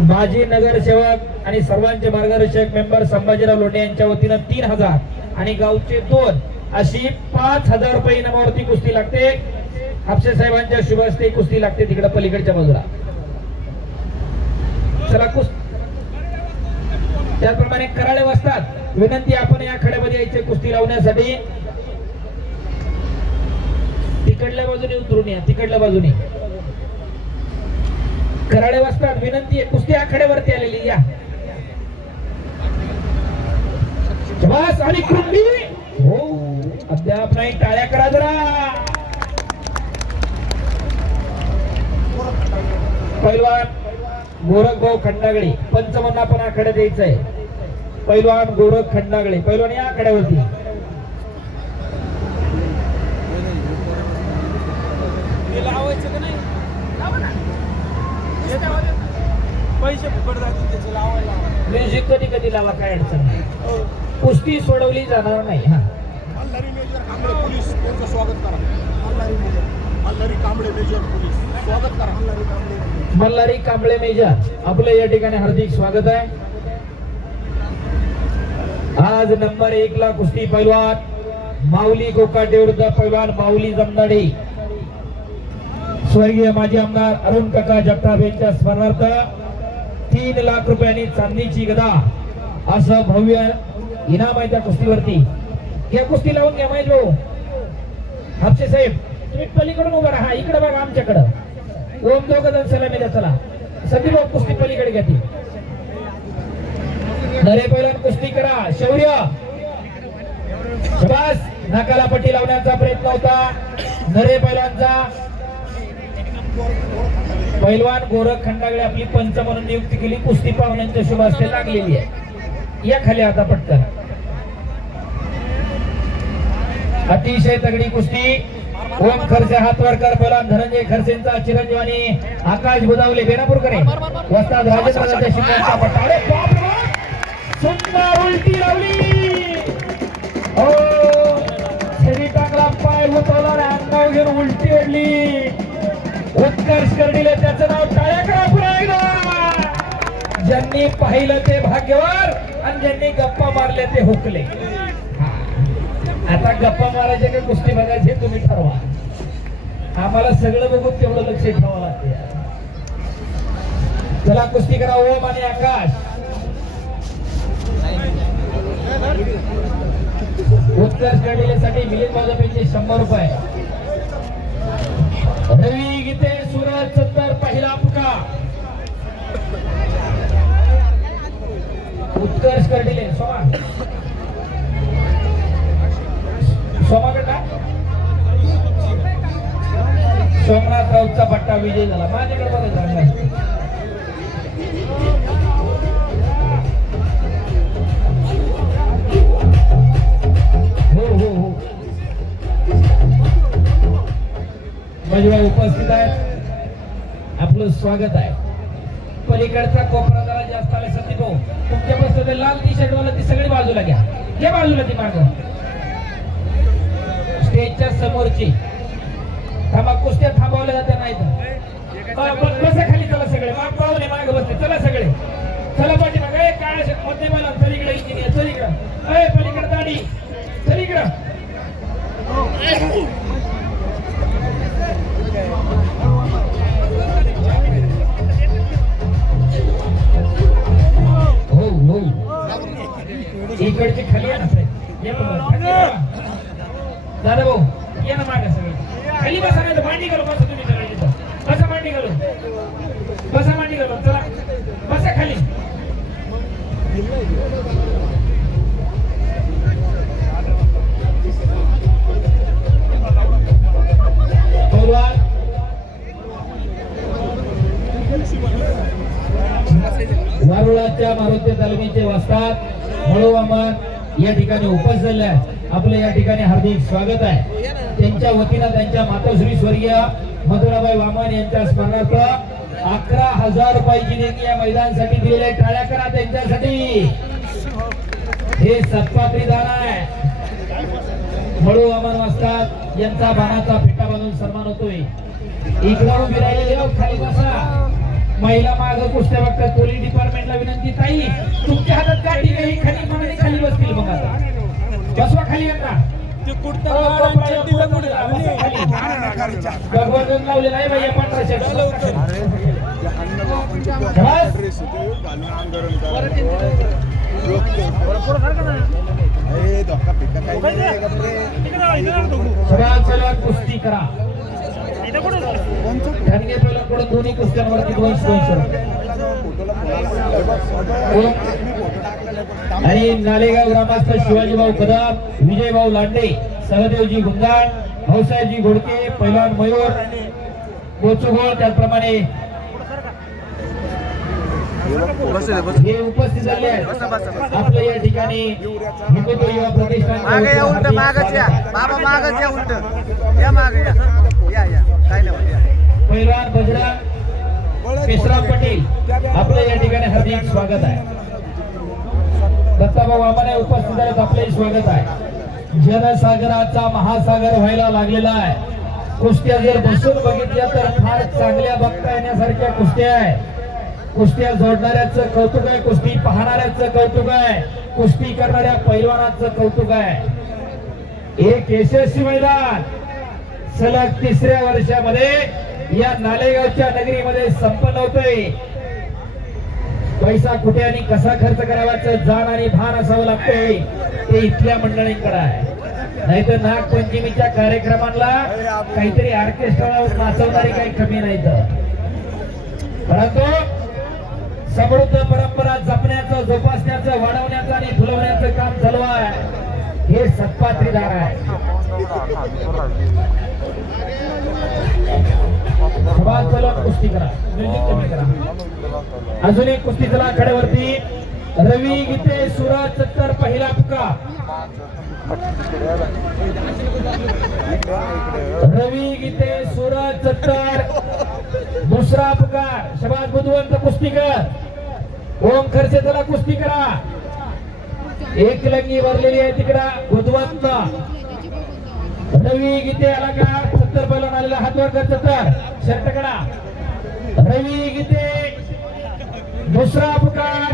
माजी नगरसेवक आणि सर्वांचे मार्गदर्शक मेंबर संभाजीराव लोंढे यांच्या वतीनं 3000 आणि गावचे 2 अशी 5000 रुपये इनामावरती कुस्ती लागते हापसे साहेबांच्या शुभ हस्ते कुस्ती लागते तिकडे पलीकडच्या बाजूला चला त्याचप्रमाणे कराळे वाजतात विनंती आपण या खड्यामध्ये यायचे कुस्ती लावण्यासाठी तिकडल्या बाजूने उतरून या तिकडल्या बाजूने कराळे वाजतात विनंती आहे कुस्ती आखाड्यावरती आलेली या बस आणि कुंडी हो अद्याप नाही टाळ्या करा जरा पैलवान गोरखभाऊ खंडागळे पंचमन्ना पण आखाड्यात यायचं आहे पैलवान गोरख खंडागळे पैलवान या आखाड्यावरती पैसे फुकट जातील त्याचे लावायला म्युझिक कधी कधी लावा काय अडचण नाही कुस्ती सोडवली जाणार नाही हा मल्हारी मेजर कांबळे पोलीस यांचं स्वागत करा मल्हारी कांबळे मेजर पोलीस स्वागत करा मल्हारी कांबळे मेजर आपलं या ठिकाणी हार्दिक स्वागत आहे आज नंबर 1 ला कुस्ती पैलवान माऊली कोकाटे विरुद्ध पैलवान माऊली जमदाडे स्वर्गीय माजी आमदार अरुण काका जगताप यांच्या स्मरणार्थ 3 लाख रुपयांनी चांदीची गदा असं भव्य इनाम आहे त्या कुस्तीवरती या कुस्ती लावून घ्या महेश भाऊ हापसे साहेब तुम्ही पलीकडून उभा राहा इकडे बघा आमच्याकडं ओम 2 जण सलामी द्या चला संदीप भाऊ कुस्ती पलीकडे घ्या ती नरे पैलवान कुस्ती करा शौर्य शबास नाकाला पट्टी लावण्याचा प्रयत्न होता नरे पैलवानचा पैलवान गोरख खंडागळे आपली पंच म्हणून नियुक्ती केली कुस्ती पाहुण्यांच्या शुभ हस्ते लागलेली आहे या खाली आता पटकन अतिशय तगडी कुस्ती. ओम खरसे हातवरकर पहिलवान धनंजय खरसेंचा चिरंजीव आणि आकाश बुदावले बेनापूरकरे वस्ताद राजेंद्र शिंदेचा पट्टा. अरे बाप रे बाप! सुंदर उलटी लावली. हो शरी टाकला, पाय उचलला आणि अंगावर घेऊन उलटी ओढली. उत्कर्ष कर्डिले त्याचं नाव टाळ्या करा पुन्हा एकदा. ज्यांनी पाहिलं ते भाग्यवान आणि ज्यांनी गप्पा मारले ते हुकले. आता गप्पा मारायचे का कुस्ती बघायचे तुम्ही ठरवा. आम्हाला सगळं बघून तेवढं लक्ष ठेवावं लागते. चला कुस्ती करा ओम आणि आकाश. उत्कर्ष कर्डिलेसाठी मिलिंद भाऊजापेंचे 100 रुपये. रवी गीते सूरज सत्तर पहिला पुकार. उत्कर्ष कर्डिले सोमाकडला सोमनाथ राऊतचा पट्टा विजय झाला. माझ्याकडे बघा हो मजवा उपस्थित आहेत. आपलं स्वागत आहे. पलीकडचा कोपरा जरा जास्त आले संदीप भाऊ. तुमच्या बसलं लाल टी शर्ट वाला ती सगळी बाजूला घ्या. घ्या बाजूला ती माग स्टेजच्या समोरची. थांबा कुस्त्या थांबवल्या जात्या नाही तर बसा खाली. चला सगळे माग पाहून माग बसते. चला सगळे चला पाठी माग. काळ मध्ये मला चल इकडे इंजिनियर चल इकडं. पलीकडे दाढी चल इकडं. हो इकडची खाली आहे ना दादा भाऊ. ये ना मागे सगळे खाली बसा. नाही तर मांडी घालू. बसा तुम्ही सगळे तिथं. बसा मांडी घालू. बसा मांडी घालू. चला बसा खाली. वारुळाच्या मारुती तालमीचे वस्ताद मळोवामन या ठिकाणी उपस्थित झाले आहेत. आपलं या ठिकाणी हार्दिक स्वागत आहे. त्यांच्या वतीनं त्यांच्या मातोश्री स्वर्गीय मधुराबाई वामन यांच्या स्मरणार्थ 11,000 रुपयाची देणगी या मैदानासाठी दिलेल्या. टाळ्या करा त्यांच्यासाठी. हे सत्पात्री दान आहे. मळू वामन वस्ताद यांचा बाणाचा फेटा बांधून सन्मान होतोय. इकडून उभी राहिलेली खाली बसा. महिला माग कुस्त्या बघतात. पोलीस डिपार्टमेंटला विनंती. ताई तुमच्या हातात गाठी काही खाली मनाने खाली बसतील. मग आता बसवा खाली. आता भगवान लावले नाही बाई. 1500 कुस्ती करा. दोन्ही कुस्त्यांवरती 200 आणि नालेगाव ग्रामस्थ शिवाजीभाऊ कदम, विजयभाऊ लांडे, सहदेवजी गुंजाळ, भाऊसाहेबजी घोडके, पैलवान मयूर कोचुगोळ, त्याचप्रमाणे हे उपस्थित झाले आहेत. आपल्या या ठिकाणी हिंदुत्व युवा प्रतिष्ठान मागे या उलट मागच या बाबा. मागच या उलट या मागे या या काय नाही. पैलवान बजरंग पेशराम पटेल आपलं या ठिकाणी हार्दिक स्वागत आहे. दत्ताभाऊ आम्हाला उपस्थित आहेत. आपले स्वागत आहे. जनसागराचा महासागर व्हायला लागलेला आहे. कुस्त्या जर बसून बघितल्या तर फार चांगल्या बघता येण्यासारख्या कुस्त्या आहे. कुस्त्या जोडणाऱ्याचं कौतुक आहे. कुस्ती पाहणाऱ्याचं कौतुक आहे. कुस्ती करणाऱ्या पैलवानाचं कौतुक आहे. एक यशस्वी मैदान सलग 3ऱ्या वर्षामध्ये या नालेगावच्या नगरीमध्ये संपन्न होतोय. पैसा कुठे आणि कसा खर्च करावाचं जाण आणि भान असावं लागतंय ते इथल्या मंडळींकडे आहे. नाहीतर नागपंचमीच्या कार्यक्रमाला काहीतरी ऑर्केस्ट्रा नाचवणारी काही कमी नाही. परंतु समृद्ध परंपरा जपण्याचं, जोपासण्याचं, वाढवण्याचं आणि फुलवण्याचं काम चालू आहे. हे सत्पात्रीदार आहे. कुस्ती करा. म्युझिक कमी करा. अजून एक कुस्ती चला आखाड्यावरती. रवी गीते सूरज सत्तर पहिला पुकार, रवी गीते सूरज सत्तर दुसरा पुकार, शबाज बुधवंत कुस्तीकर, ओम खर्चे चला कुस्ती करा, एक लंगी भरलेली आहे तिकडं बुधवंत, रवी गीते आला का 70 पहिला आलेला हात वर कर 70 शर्ट करा, रवी गीते दुसरा पुकार,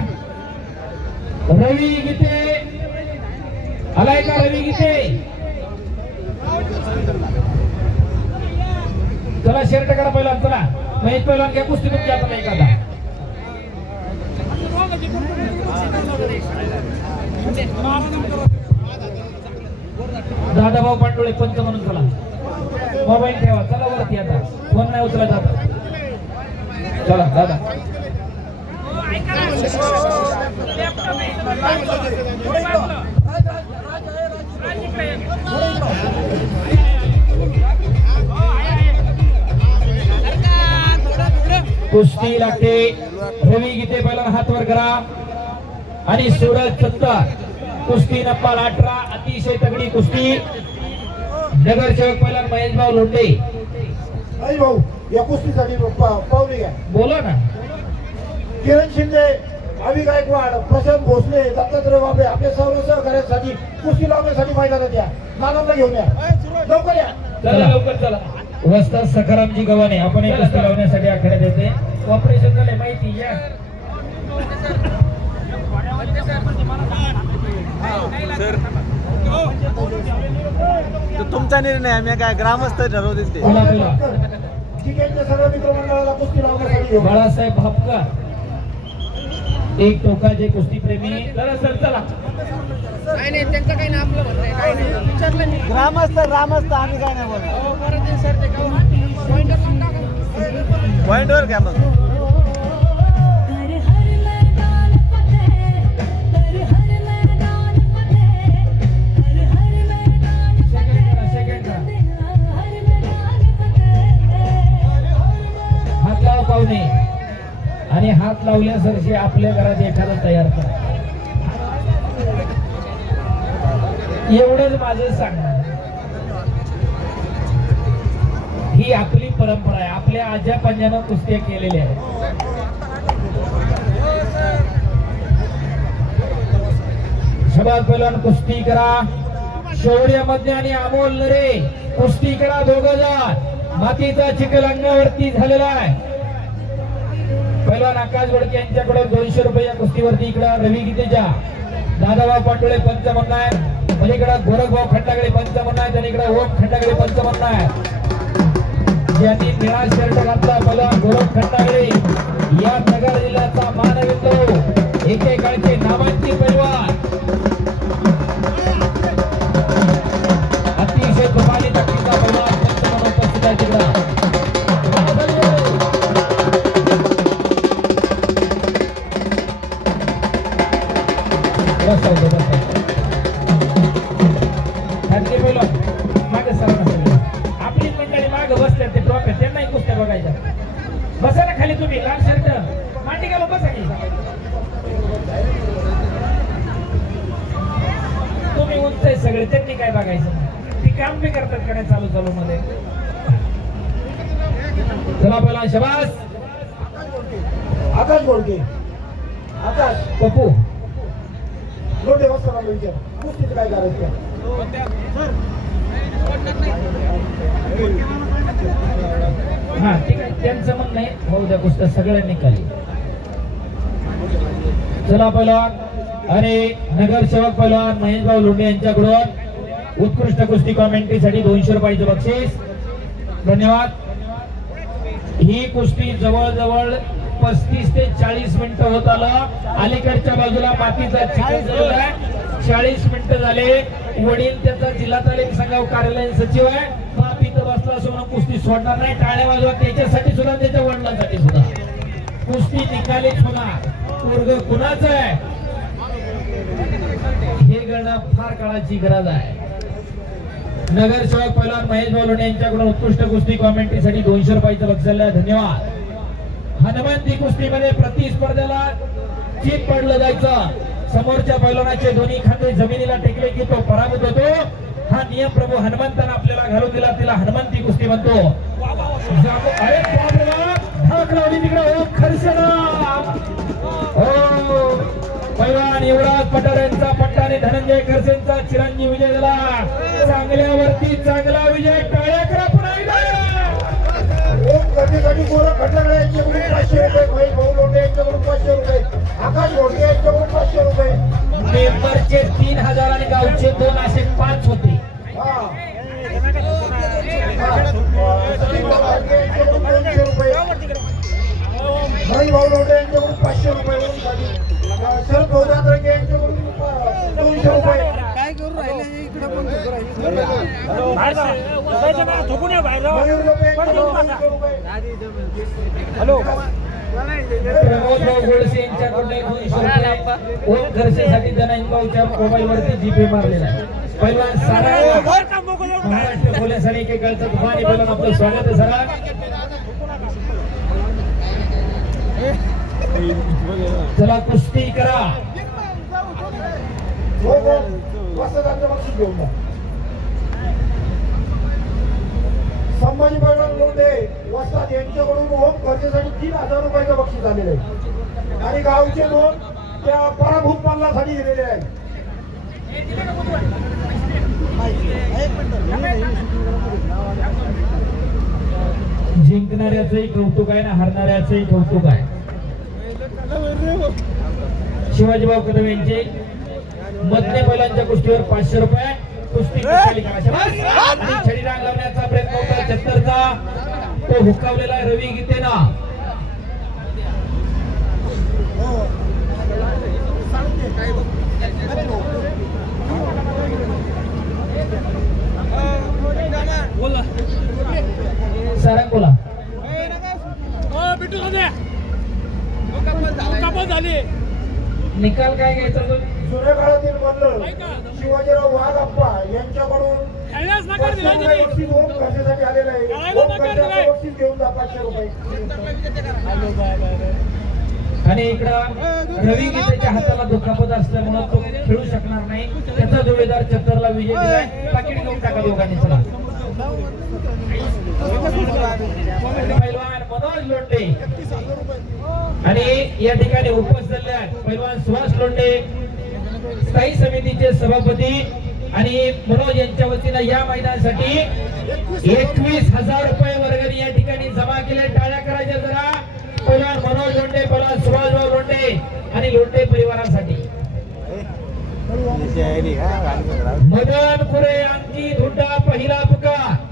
रवी गीते आलाय का रवी गीते, चला शर्ट करा पहिला, चला महेश पहिला घ्या कुस्ती तुमची आता एखादा, दादाभाऊ पांडुळे पंच म्हणून चला, मोबाईल ठेवा, चला वरती आता फोन नाही उचला जाता, चला दादा कुस्ती लागते, रवी गीते पहिला हात वर करा आणि सूरज सत्तर कुस्ती नंबर 18 अतिशय तगडी कुस्ती, नगरसेवक पहिला महेश भाऊ लोंढे, नाही भाऊ या कुस्तीसाठी पावली घ्या. बोला ना. किरण शिंदे, अभि गायकवाड, प्रशांत भोसले, दत्तात्रय बाबे आपल्या सर्व सहकार्यासाठी कुस्ती लावण्यासाठी मैदानात या, नानांना घेऊन या, लवकर या. चला लवकर चला. वस्ताद सखारामजी गव्हाणे आपण एक कुस्ती लावण्यासाठी आखाड्यात येते, ऑपरेशन झाले माहिती या. तुमचा निर्णय आहे, मी काय ग्रामस्थ ठरवतील ते. बोला बोला. ठिकाणच्या सर्व मित्रमंडळाला कुस्ती लावण्यासाठी घेऊन या. बाळासाहेब भापका एक टोकाचे कुस्ती प्रेमी, चला सर चला. ग्रामस्थ आम्ही काय नाही बोलणार. पॉइंटवर घ्या मग. हात लाव पाहुणे, आणि हात लावल्यासारखे आपल्या घरात एखादं तयार करा, एवढंच माझं सांगणं. ही आपली परंपरा आहे, आपल्या आज्या पंजानं कुस्त्या केलेल्या आहेत. शबाज पैलवान कुस्ती करा, शौर्य मध्य आणि अमोल नरे कुस्ती करा, दोघं जण. मातीचा चिखल अंगावरती झालेला आहे. पैलवान आकाश वडके यांच्याकडे 200 रुपये या कुस्तीवरती. इकडं रवी गीतेच्या दादाभाऊ पांडुळे पंच म्हणणं आहे, पलीकडे गोरखभाऊ खंडागळे पंच म्हणणं आहे, आणि इकडे ओम खंडागळे पंच म्हणणं आहे. ज्यांनी निळा शर्ट घातला पैलवान गोरख खंडागळे या नगर जिल्ह्याचा मानविंदू, एकेकाळचे नामांकित पैलवान, अतिशय कमाली ताकदीचा पैलवान पंच म्हणून उपस्थित आहे. तिकडं आपली मंडळी माग बसतात, ते ट्रॉफी त्यांनाही कुस्त्या बघायच्या. बसा ना खाली तुम्ही, लाल शर्ट मांडी घालून बसा की. तुम्ही उंच आहे सगळे, त्यांनी काय बघायचं, ती काम बी करतात का नाही चालू मध्ये. चला बोला शबास. आकाश बोलके, आकाश पप्पू लोटे बसताना विचार कुस्तीचं काय करायचं. हा ठीक आहे, त्यांचं म्हणणं आहे भाऊ द्या कुस्त्या सगळ्यांनी खाली. चला पैलवान आणि नगरसेवक पैलवान महेश भाऊ लोंढे यांच्याकडून उत्कृष्ट कुस्ती कॉमेंट्रीसाठी 200 रुपयाचं बक्षीस. धन्यवाद. ही कुस्ती जवळजवळ 35 ते 40 मिनिटं होत आलं. अलीकडच्या बाजूला मातीचा चिखल झालेला आहे. 40 मिनिटं झाले. वडील त्याचा जिल्हा तालीम संघ कार्यालय सचिव आहे. बाप इथं बसला असं म्हणून कुस्ती सोडणार नाही. टाळ्या वाजवा त्याच्यासाठी सुद्धा, त्याच्या वडिलांसाठी सुद्धा. कुस्ती निकालीच होणार. पोरग कुणाचं आहे हे कळणं फार काळाची गरज आहे. नगरसेवक पैलवान महेश भाऊ लोंढे यांच्याकडून उत्कृष्ट कुस्ती कॉमेंट्रीसाठी 200 रुपयाचं बक्षीस. धन्यवाद. हनुमंती कुस्तीमध्ये प्रतिस्पर्ध्याला चित पडलं जायचं. समोरच्या पैलवानाचे दोन्ही खांदे जमिनीला टेकले की तो पराभूत होतो. हा नियम प्रभू हनुमंतानं आपल्याला घालून दिला, तिला हनुमंती कुस्ती म्हणतो. अरे बापरे बाप, धडक लावली तिकडे. ओम खरसेना हो पैलवान युवराज पठार यांचा पट्टा आणि धनंजय खरसेंचा चिरंजीव विजय झाला. चांगल्यावरती चांगला विजय. टाळ्या करा पुन्हा एकदा. कधीसाठी गोरख खंडागळे यांच्याकडून 500 रुपये, महेश भाऊ लोंढे यांच्याकडून 500 रुपये, आकाश घोडके यांच्याकडून 500 रुपये. मेंबरचे 3000 आणि गावचे 2 असे 5 होते. हा. सचिन घोडके यांच्याकडून 200 रुपये, महेश भाऊ लोंढे यांच्याकडून 500 रुपये वरून खाली. शरद भाऊ दातरंगे यांच्याकडून 200 रुपये. काय करू राहिले इकडे पण मयूर लोक यांच्याकडून 200 रुपये. प्रमोद भाऊ गोडसे यांच्याकडून 200 रुपये. ओम खरसेसाठी धनंजयभाऊच्या मोबाईलवरती जीपे मारलेला आहे. पैलवान सारा महाराष्ट्र पोलीस आणि एकेकाळचं तुफानी पैलवान आपलं स्वागत आहे सरा. चला कुस्ती करा. हो हो वस्तादांचं बक्षीस घेऊन जा. संभाजी पैलवान लोंढे वस्ताद यांच्याकडून ओम खर्चेसाठी 3000 रुपयाचं बक्षीस आलेलं आहे आणि गावचे 2 त्या पराभूत मल्लासाठी दिलेले आहेत. जिंकणाऱ्याचंही कौतुक आहे ना हरणाऱ्याचंही कौतुक आहे. शिवाजीभाऊ कदम यांचे मधने बैलांच्या कुस्तीवर 500 रुपये. कुस्ती केली का? शाबास. आणि छडी रांग लावण्याचा प्रयत्न होता 76चा. तो हुकावलेला आहे रवी गीतेना. सारंग बोला. निकाल काय घ्यायचा तो? जुन्या काळातील मंडळ शिवाजीराव वाघप्पा यांच्याकडून 500 रुपये बक्षीस ओम खर्चेसाठी आलेलं आहे. ओम खर्चाचं बक्षीस घेऊन जा 500 रुपये. आणि इकडं रवी गीतेच्या हाताला दुखापत असल्यामुळे तो खेळू शकणार नाही. त्याचा जोडीदार चत्तरला विजय दिलाय. पाकिट घेऊन टाका दोघांनी. चला पैलवान मनोज लोंढे आणि या ठिकाणी उपस्थित झाले आहेत पैलवान सुहास लोंढे स्थायी समितीचे सभापती आणि मनोज यांच्या वतीनं या मैदानासाठी 21,000 रुपये वर्गणी या ठिकाणी जमा केले. टाळ्या करायच्या जरा. पैलवान मनोज लोंढे, पैलवान सुहासभाऊ लोंढे आणि लोंढे परिवारासाठी. मदन खुरे अंकित हुड्डा पहिला पुकार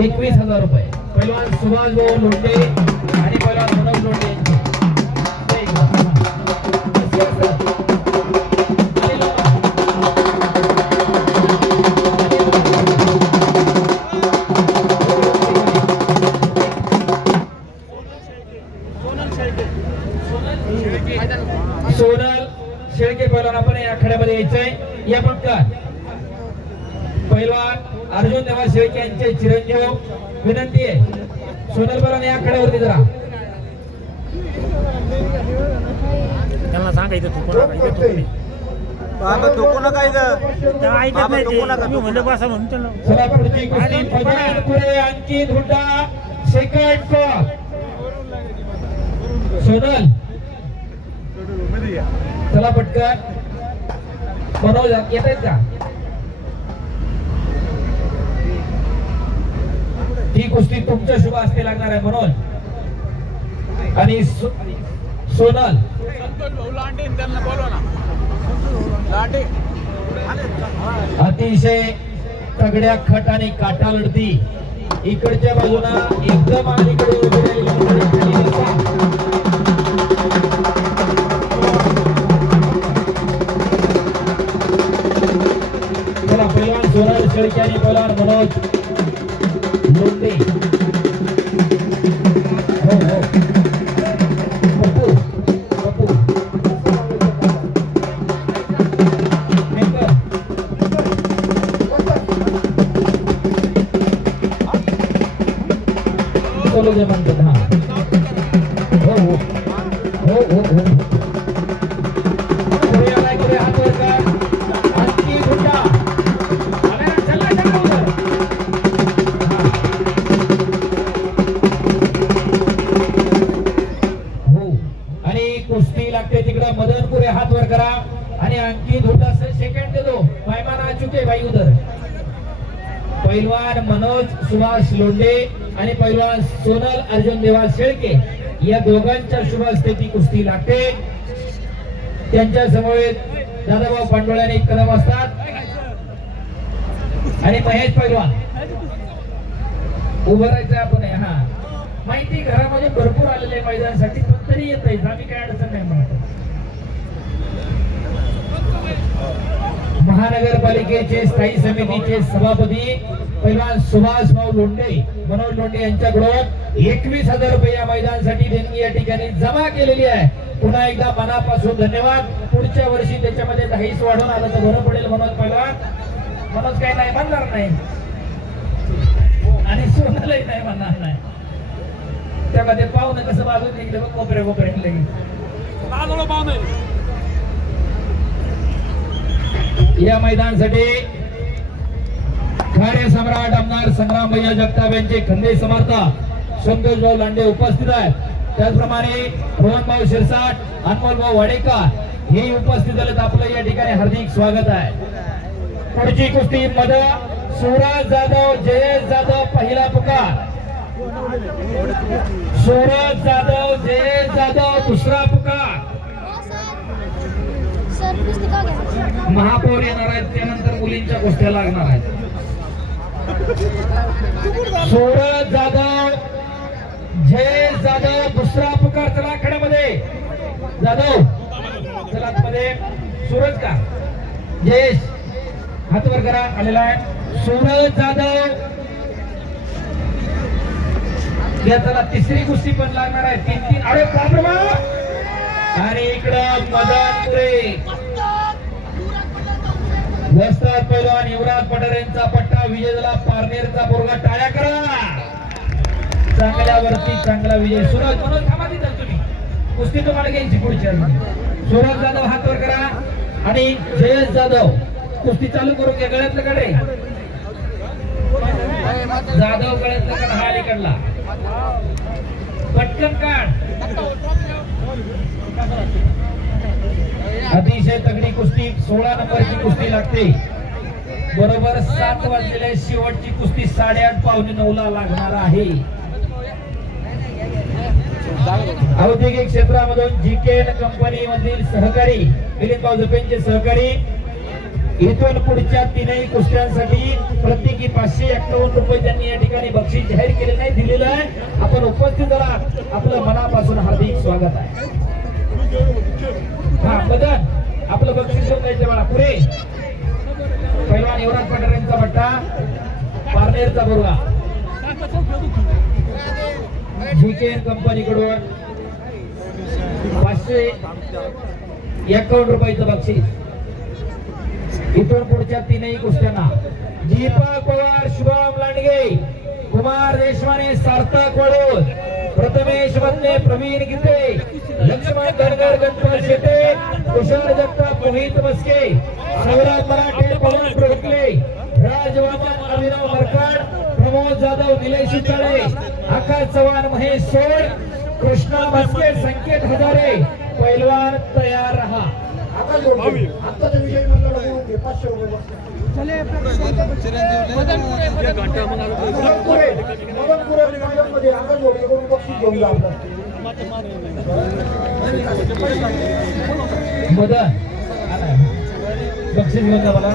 21,000 रुपये. पैलवान सुभाषभाऊ लोंढे आणि पैलवान मनोज लोंढे यांचे. सोनल शेळके पैलवान आपण या आखाड्यामध्ये यायचंय. या पटकन पैलवान अर्जुन देवा शेळके यांचे चिरंजीव विनंती आहे. सोनल पैलवान या आखाड्यावरती जरा. त्यांना सांगायचं तू नका इथं. ऐकत नाही ते. म्हणलं बसा म्हणून त्यांना. चला पुढची कुस्ती मदन खुरे अंकित हुड्डा सेकंड कॉल. सोनल चला पटकन. मनोज येत आहेत का? ही कुस्ती तुमच्या शुभ हस्ते लागणार आहे मनोज आणि सोनल. संतोष भाऊ लांडे त्यांना बोलवा ना. लांडे अतिशय तगड्या खट आणि काटा लढती. इकडच्या बाजूला एकदम अलीकडे उभी राहिलेली मंडळी खाली दिसतात. चला पैलवान सोनल शेळके आणि पैलवान मनोज लोंढे. हो हो पप्पू पप्पू मेकर. चलो हा हो हो हो हो हो पुढे आलाय पुढे हात वर कर आणखी गुंडा आला ना, चला चला उधर. हो आणि कुस्ती लागते तिकडं मदनपुरे हात वर करा आणि आणखी धुंडा सेकंड दे दो पैमान आ चुके भाई उधर. पैलवान मनोज सुभाष लोंढे आणि पैलवान सोनल अर्जुन देवा शेळके या दोघांच्या शुभ हस्ते ती कुस्ती लागते. त्यांच्या समवेत दादाभाऊ पांडोळ्याने कदम असतात आणि महेश पैलवान उभं राहायचं आपण. हा माहिती घरामध्ये भरपूर आलेले मैदानासाठी पण तरी येत आहे, आम्ही काय अडचण नाही म्हणतो. महानगरपालिकेचे स्थायी समितीचे सभापती पैलवान सुभाष भाऊ लोंढे मनोज लोंढे यांच्याकडून 21,000 रुपये या मैदानासाठी देणगी या ठिकाणी जमा केलेली आहे. पुन्हा एकदा मनापासून धन्यवाद. पुढच्या वर्षी त्याच्यामध्ये 10 वाढून आलं तर बरं पडेल. मनोज पैलवान मनोज काही नाही म्हणणार नाही आणि सोनालाही नाही म्हणणार नाही. त्यामध्ये पाहुणं कसं बाजून निघलं बघ कोपरे कोपरे या मैदानासाठी कार्य सम्राट आमदार संग्राम भैया जगताप यांचे खंदे समर्थ संतोषभाऊ लांडे उपस्थित आहेत. त्याचप्रमाणे रोहनभाऊ शिरसाट, अनमोलभाऊ वाडेकर हे उपस्थित झालेत. आपलं या ठिकाणी हार्दिक स्वागत आहे. पुढची कुस्ती मध्ये सूरज जाधव जयेश जाधव पहिला पुकार. सूरज जाधव जयेश जाधव दुसरा पुकार. महापौर येणार आहेत, त्यानंतर मुलींच्या कुस्त्या लागणार आहेत. सूरज जाधव जयेश जाधव दुसरा पुकार. चला खड्यामध्ये जाधव चला मध्ये सूरज का जयेश हात वर करा. आलेला आहे सूरज जाधव. या चला तिसरी कुस्ती पण लागणार आहे. 3-3 अरे बापरे. आणि इकडं मदनपुरे वस्ताद पैलवान युवराज पठार यांचा पट्टा विजय झाला. पारनेरचा पोरगा टाळ्या करा. चांगल्यावरती चांगला विजय. सूरज मनोज थांबा तिथं तुम्ही कुस्ती तुम्हाला घ्यायची पुढच्या. सूरज जाधव हात वर करा आणि जयेश जाधव कुस्ती चालू करून घ्या. गळ्यातलं कडे जाधव गळ्यातलं कड हा अलीकडला पटकन काढ. अतिशय तगडी कुस्ती 16 नंबरची कुस्ती लागते. बरोबर 7 वाजलेल्या शेवटची कुस्ती 8:30 पावणे 9 ला लागणार आहे. औद्योगिक क्षेत्रामधून जीकेन कंपनी मधील सहकारी मिलिंद भाऊ जपेंचे सहकारी इथून पुढच्या 3ही कुस्त्यांसाठी प्रत्येकी 551 रुपये त्यांनी या ठिकाणी बक्षीस जाहीर केले नाही दिलेलं आहे. आपण उपस्थित झाला आपलं मनापासून हार्दिक स्वागत आहे. हा मदन आपलं बक्षीस घेऊन जायचं बाळा. पुढे पैलवान युवराज पठार यांचा पट्टा पारनेरचा बोरगा जीकेन कंपनीकडून 551 रुपयाचं बक्षीस. इथून पुढच्या 3ही कुस्त्यांना दीपक पवार, शुभम लांडगे, कुमार देशमाने, सार्थक वडोद, प्रथमेश बदले, प्रवीण गीते, लक्ष्मण धनगर, गणपत शेटे, तुषार जगताप, मोहित मस्के, सौरभ मराठे, पवन प्रोटले, राजवर्धन, अभिनव मरकाड, प्रमोद जाधव, निलेश चितळे, आकाश चव्हाण, महेश सोड, कृष्णा मस्के, संकेत हजारे. पैलवान तयार रहा. आता जोडले आताचा विजय मंडळ होऊन घे 500 रुपये बक्षीस. मदनपुरे मैदानमध्ये आता जोडले करून बक्षीस घेऊन जा. मदन बक्षीस घेऊन जा मला.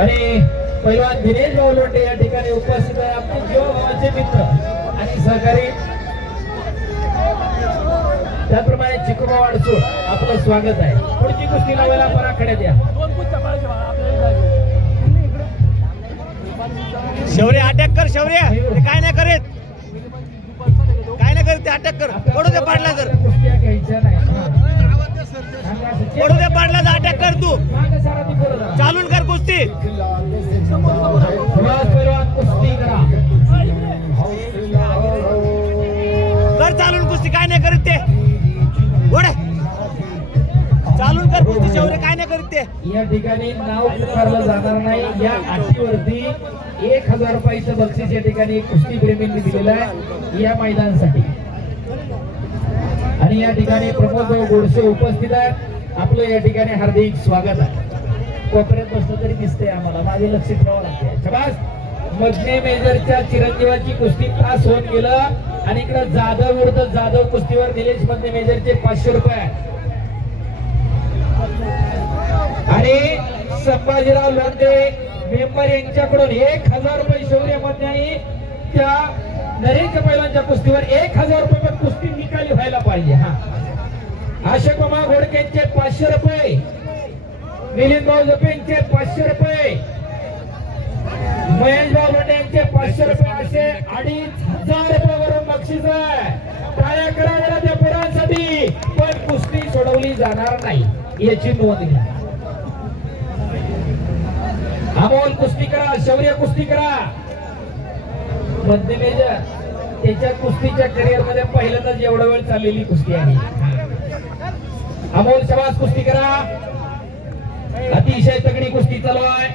आणि पैलवान दिनेश भाऊ लोंढे या ठिकाणी उपस्थित आहे. आपले जीवाभावाचे मित्र आणि सहकारी. त्याप्रमाणे चिकुभाऊ अडसूळ आपलं स्वागत आहे. पुढची कुस्ती लावायला पराखड्यात या. शौर्य अटॅक कर. शौर्य ते काय नाही करीत, काय नाही करीत. ते अटॅक कर. पडू दे पाडला तर कुस्त्या घ्यायच्या नाही. पडू दे पाडला तर अटॅक कर. तू चालून कर कुस्ती. सुभाष पैलवान कुस्ती करा. शौर्य काय नाही करीत ते. या ठिकाणी नाव पुकारलं जाणार नाही. या अटीवरती 1000 रुपयाचं बक्षीस या ठिकाणी कुस्ती प्रेमींनी दिलेलं आहे या मैदानासाठी. आणि या ठिकाणी प्रमोद गोडसे उपस्थित आहेत. आपलं या ठिकाणी हार्दिक स्वागत आहे. कोपऱ्यात बसलं तरी दिसतंय आम्हाला, माझे लक्ष ठेवावं लागते. शबास. मधने मेजरच्या चिरंजीवाची कुस्ती तास होऊन गेलं आणि इकडे जाधव विरुद्ध जाधव कुस्तीवर निलेश मधने मेजरचे 500 रुपये आणि संभाजीराव लोंढे मेंबर यांच्याकडून 1000 रुपये शौर्य मधने आणि त्या नरेंद्र पैलवानच्या कुस्तीवर 1000 रुपये पण कुस्ती निकाली व्हायला पाहिजे. हा अशोक मामा घोडकेंचे 500 रुपये, मिलिंद भाऊ जपेंचे 500 रुपये, महेश भाऊ लोंढे यांचे 500 रुपये, असे 2500 रुपये वरून बक्षीस आहे. टाळ्या करा जरा त्या पोरांसाठी. पण कुस्ती सोडवली जाणार नाही याची नोंद घ्या. अमोल कुस्ती करा, शौर्य कुस्ती करा. मध्य मेजर त्याच्या कुस्तीच्या करिअर मध्ये पहिल्यांदाच एवढा वेळ चाललेली कुस्ती आहे. अमोल शबास कुस्ती करा. अतिशय तगडी कुस्ती चालू आहे.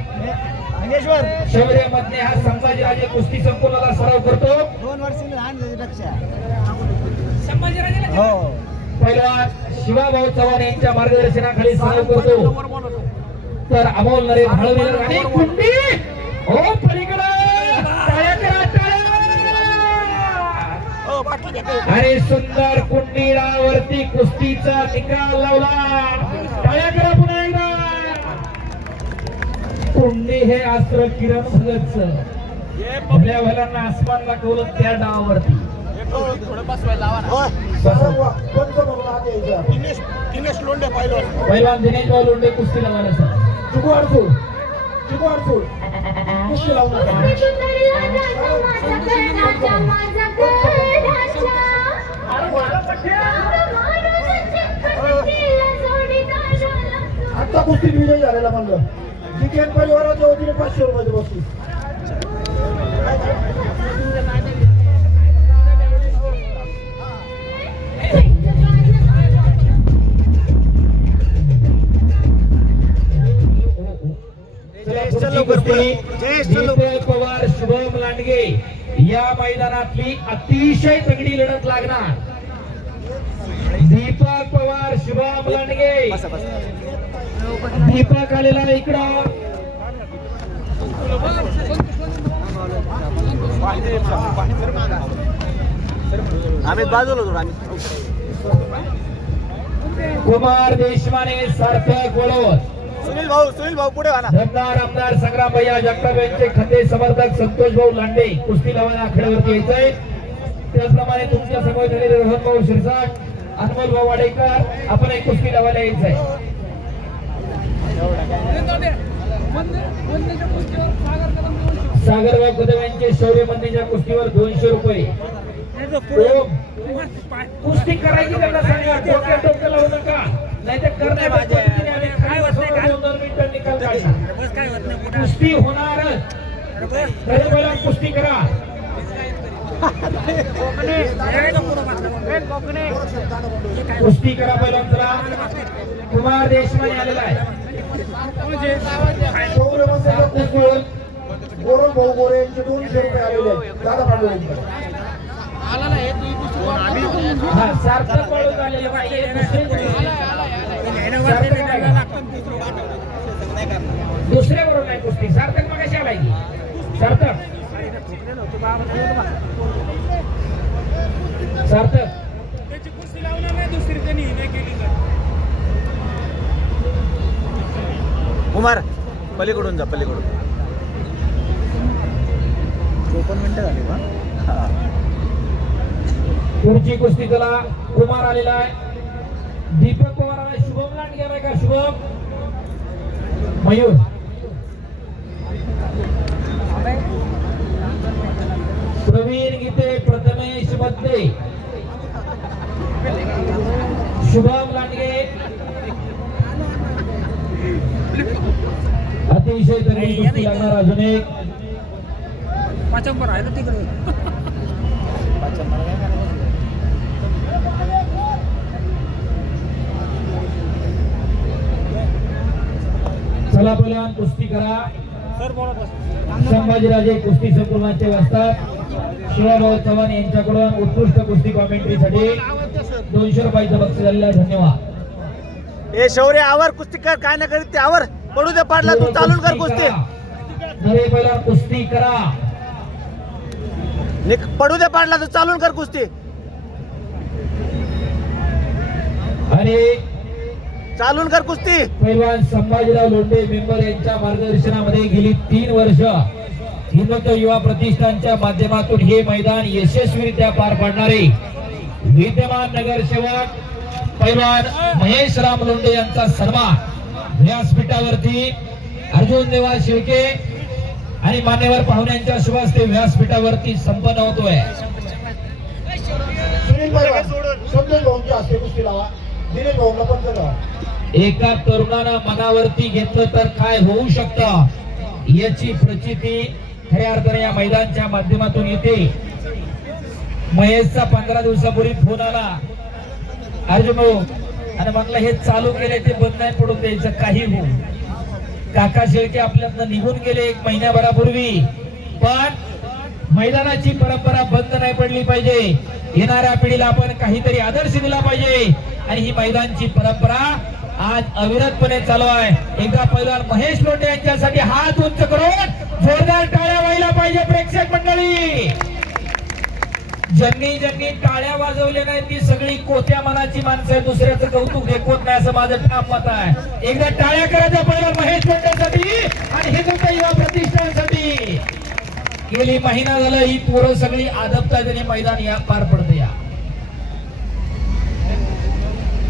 ज्ञानेश्वर शौर्य मधने हा संभाजीराजे कुस्ती संकुलाला सराव करतो. 2 वर्ष लहान पेक्षा हो. पहिला शिवाभाऊ चव्हाण यांच्या मार्गदर्शनाखाली सराव करतो. तर अमोल नरेश हळवीकर आणि कुंडी हो पलीकडे टाळ्या करा, टाळ्या. आणि सुंदर कुंडीडावरती कुस्तीचा निकाल लावला. टाळ्या करा पुन्हा एकदा. कुंडी हे अस्त्र किरण भगतचं भल्या भल्यांना आसमान दाखवलं त्या डावावरती. थोडं बसवायला लावा ना. पंच म्हणून आत यायचं आपण. दिनेश लोंढे पहिलवान. पहिलवान दिनेश भाऊ लोंढे कुस्ती लावायला सर. चिकू अडसूळ कुस्ती लावून आता कुस्ती विजय झालेला म्हणलं. जिकेन परिवाराच्या वतीने 500 रुपयाची बक्षीस. दीपक पवार शुभम लांडगे या मैदानातली अतिशय तगडी लढत लागणार. दीपक पवार शुभम लांडगे. दीपक आलेला इकडं. आम्ही बाजूला होतो आम्ही. कुमार देशमाने सार्थक वळवत. सुनील भाऊ पुढे आणा. धमदार आमदार संग्राम भैया जगताप यांचे खंदे समर्थक संतोष भाऊ लांडे कुस्ती लावायला आखाड्यावरती यायचंय. त्याचप्रमाणे तुमच्या समोर झालेले रोहन भाऊ शिरसाट, अनमोल भाऊ वाडेकर आपण एक कुस्ती लावायला यायचंय. सागरभाऊ कदम यांचे शौर्य मंदिरच्या कुस्तीवर 200 रुपये. कुस्ती करायची त्यांना सांगा. डोक्यात लावू नका, नाही तर करणे काय होत नाही. 2 मिनिटं निकाल काढणार. कुस्ती होणारच. पहिला कुस्ती करा. कुस्ती करा पहिला. चला कुमार देशमाने आलेला आहे. गोरख भाऊ गोरे यांचे 200 रुपये आलेले आहेत. दादा पांडुरंग आला ना हे तू हा सार्थक वळून आलेले पाहिजे. दुसऱ्यावरून नाही कुस्ती. सार्थक मग कशी आलाय की सार्थक त्याची कुस्ती लावणार नाही दुसरी त्यांनी नाही केली तर. कुमार पलीकडून जा, पलीकडून. 54 मिनिटं झाली का? पुढची कुस्ती त्याला कुमार आलेला आहे. दीपक पवार आला. शुभम लांडगे आलाय का? शुभम मयूर प्रवीण गीते प्रथमेश मध्ये शुभम लांडगे. अतिशय तगडी कुस्ती लागणार. अजून एक पाचंबर आहे ना तिकडे. पैलवान कुस्ती करा. सर बोलत बस. संभाजीराजे कुस्ती संकुलाचे वस्तात शिवाभाऊ चव्हाण यांच्याकडून उत्कृष्ट कुस्ती कॉमेंट्रीसाठी 200 रुपयाचं बक्षीस झालेलं आहे. धन्यवाद. ए शौर्य आवर कुस्ती कर, काय नाही करीत ते आवर. पडू दे पाडला, तू चालून कर कुस्ती. नवे पैलवान कुस्ती करा. पडू दे पाडला, तू चालून कर कुस्ती. आणि चालून कर कुस्ती. पैलवान संभाजीराव लोंढे मेंबर यांच्या मार्गदर्शनामध्ये गेली 3 वर्ष हिंदुत्व युवा प्रतिष्ठानच्या माध्यमातून हे मैदान यशस्वीरित्या पार पाडणारे विद्यमान नगरसेवक पैलवान महेश राम लोंढे यांचा सन्मान व्यासपीठावरती अर्जुन देवा शेळके आणि मान्यवर पाहुण्यांच्या शुभ हस्ते व्यासपीठावरती संपन्न होतोय. सुनील भाई संतोष भाऊंच्या हस्ते कुस्ती लावा. दिनेश भाऊंना पण करा. एका तरुणानं मनावरती घेतलं तर काय होऊ शकतं याची प्रचिती खऱ्या अर्थाने या मैदानच्या माध्यमातून येते. महेशचा 15 दिवसापूर्वी फोन आला अर्जुन भाऊ आणि म्हणलं हे चालू केले ते बंद नाही पडून द्यायचं काही हो. काका शेळके आपल्यातनं निघून गेले 1 महिन्याभरापूर्वी, पण मैदानाची परंपरा बंद नाही पडली पाहिजे. येणाऱ्या पिढीला आपण काहीतरी आदर्श दिला पाहिजे आणि ही मैदानची परंपरा आज अविरतपणे चालू आहे. एकदा पैलवान महेश लोंढे यांच्यासाठी हात उंच करून जोरदार टाळ्या व्हायला पाहिजे. प्रेक्षक मंडळी, ज्यांनी ज्यांनी टाळ्या वाजवल्या नाही ती सगळी कोत्या मनाची माणसं आहे. दुसऱ्याचं कौतुक देखवत नाही असं माझं ठाम मत आहे. एकदा टाळ्या करायच्या पैलवान महेश लोंढेसाठी आणि हिंदुत्व युवा प्रतिष्ठानसाठी. गेली महिना झालं ही पोरं सगळी आदबतात आणि मैदान या पार पडते. या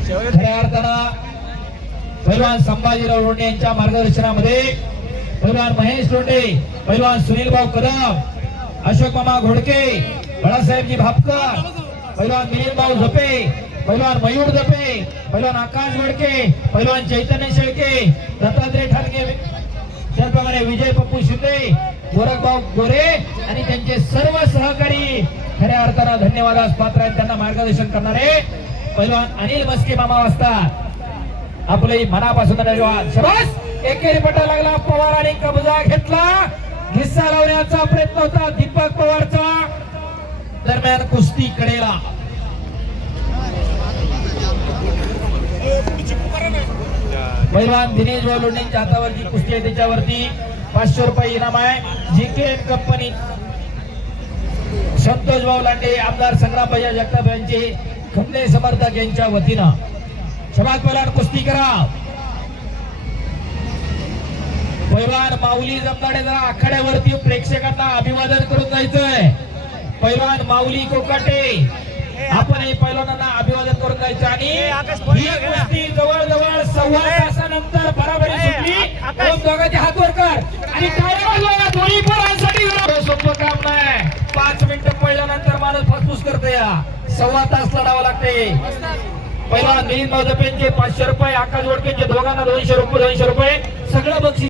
खऱ्या अर्थानं पैलवान संभाजीराव लोंढे यांच्या मार्गदर्शनामध्ये पैलवान महेश लोंढे, पैलवान सुनील भाऊ कदम, अशोक मामा घोडके, बाळासाहेबजी भापकर, पैलवान मिलिंद भाऊ झोपे, पैलवान मयूर झोपे, पैलवान आकाश वडके, पैलवान चैतन्य शेळके, दत्तात्रय ठाकरे, त्याचप्रमाणे विजय पप्पू शिंदे, गोरखभाऊ गोरे आणि त्यांचे सर्व सहकारी खऱ्या अर्थानं धन्यवादास पात्र आहेत. त्यांना मार्गदर्शन करणारे पैलवान अनिल मस्के मामा असतात. आपले मनापासून धन्यवाद. शाबास. एकेरी पटा लागला पवार आणि कब्जा घेतला. हिस्सा लावण्याचा प्रयत्न होता दीपक पवारचा. दरम्यान कुस्ती कडेला. पैलवान दिनेश भाऊ लोंढेंच्या हातावरची कुस्ती आहे, त्याच्यावरती 500 रुपये इनाम आहे. जीके कंपनी संतोष भाऊ लांडे, आमदार संग्राम भैया जगताप यांचे खंदे समर्थक यांच्या वतीनं. शबाद पैलवान कुस्ती करा. पैलवान माऊली जमदाडे जरा आखाड्यावरती प्रेक्षकांना अभिवादन करून जायचंय. पैलवान माऊली कोकाटे आपण हे पैलवानांना अभिवादन करून जायचं. आणि ही कुस्ती जवळजवळ 1.25 तासानंतर बराबरी सुटली. दोघांचे हात वर कर आणि टाळ्या वाजवा दोन्ही पोरांसाठी. सोपं काम नाही. 5 मिनिटं पहिल्यानंतर माणूस फसफूस करते. या 1.25 तास लढावं लागते. पैलवान मिलिंद भाऊ झोपेंचे 500 रुपये, आकाश वडकेंचे दोघांना 200 रुपये सगळं बक्षीस.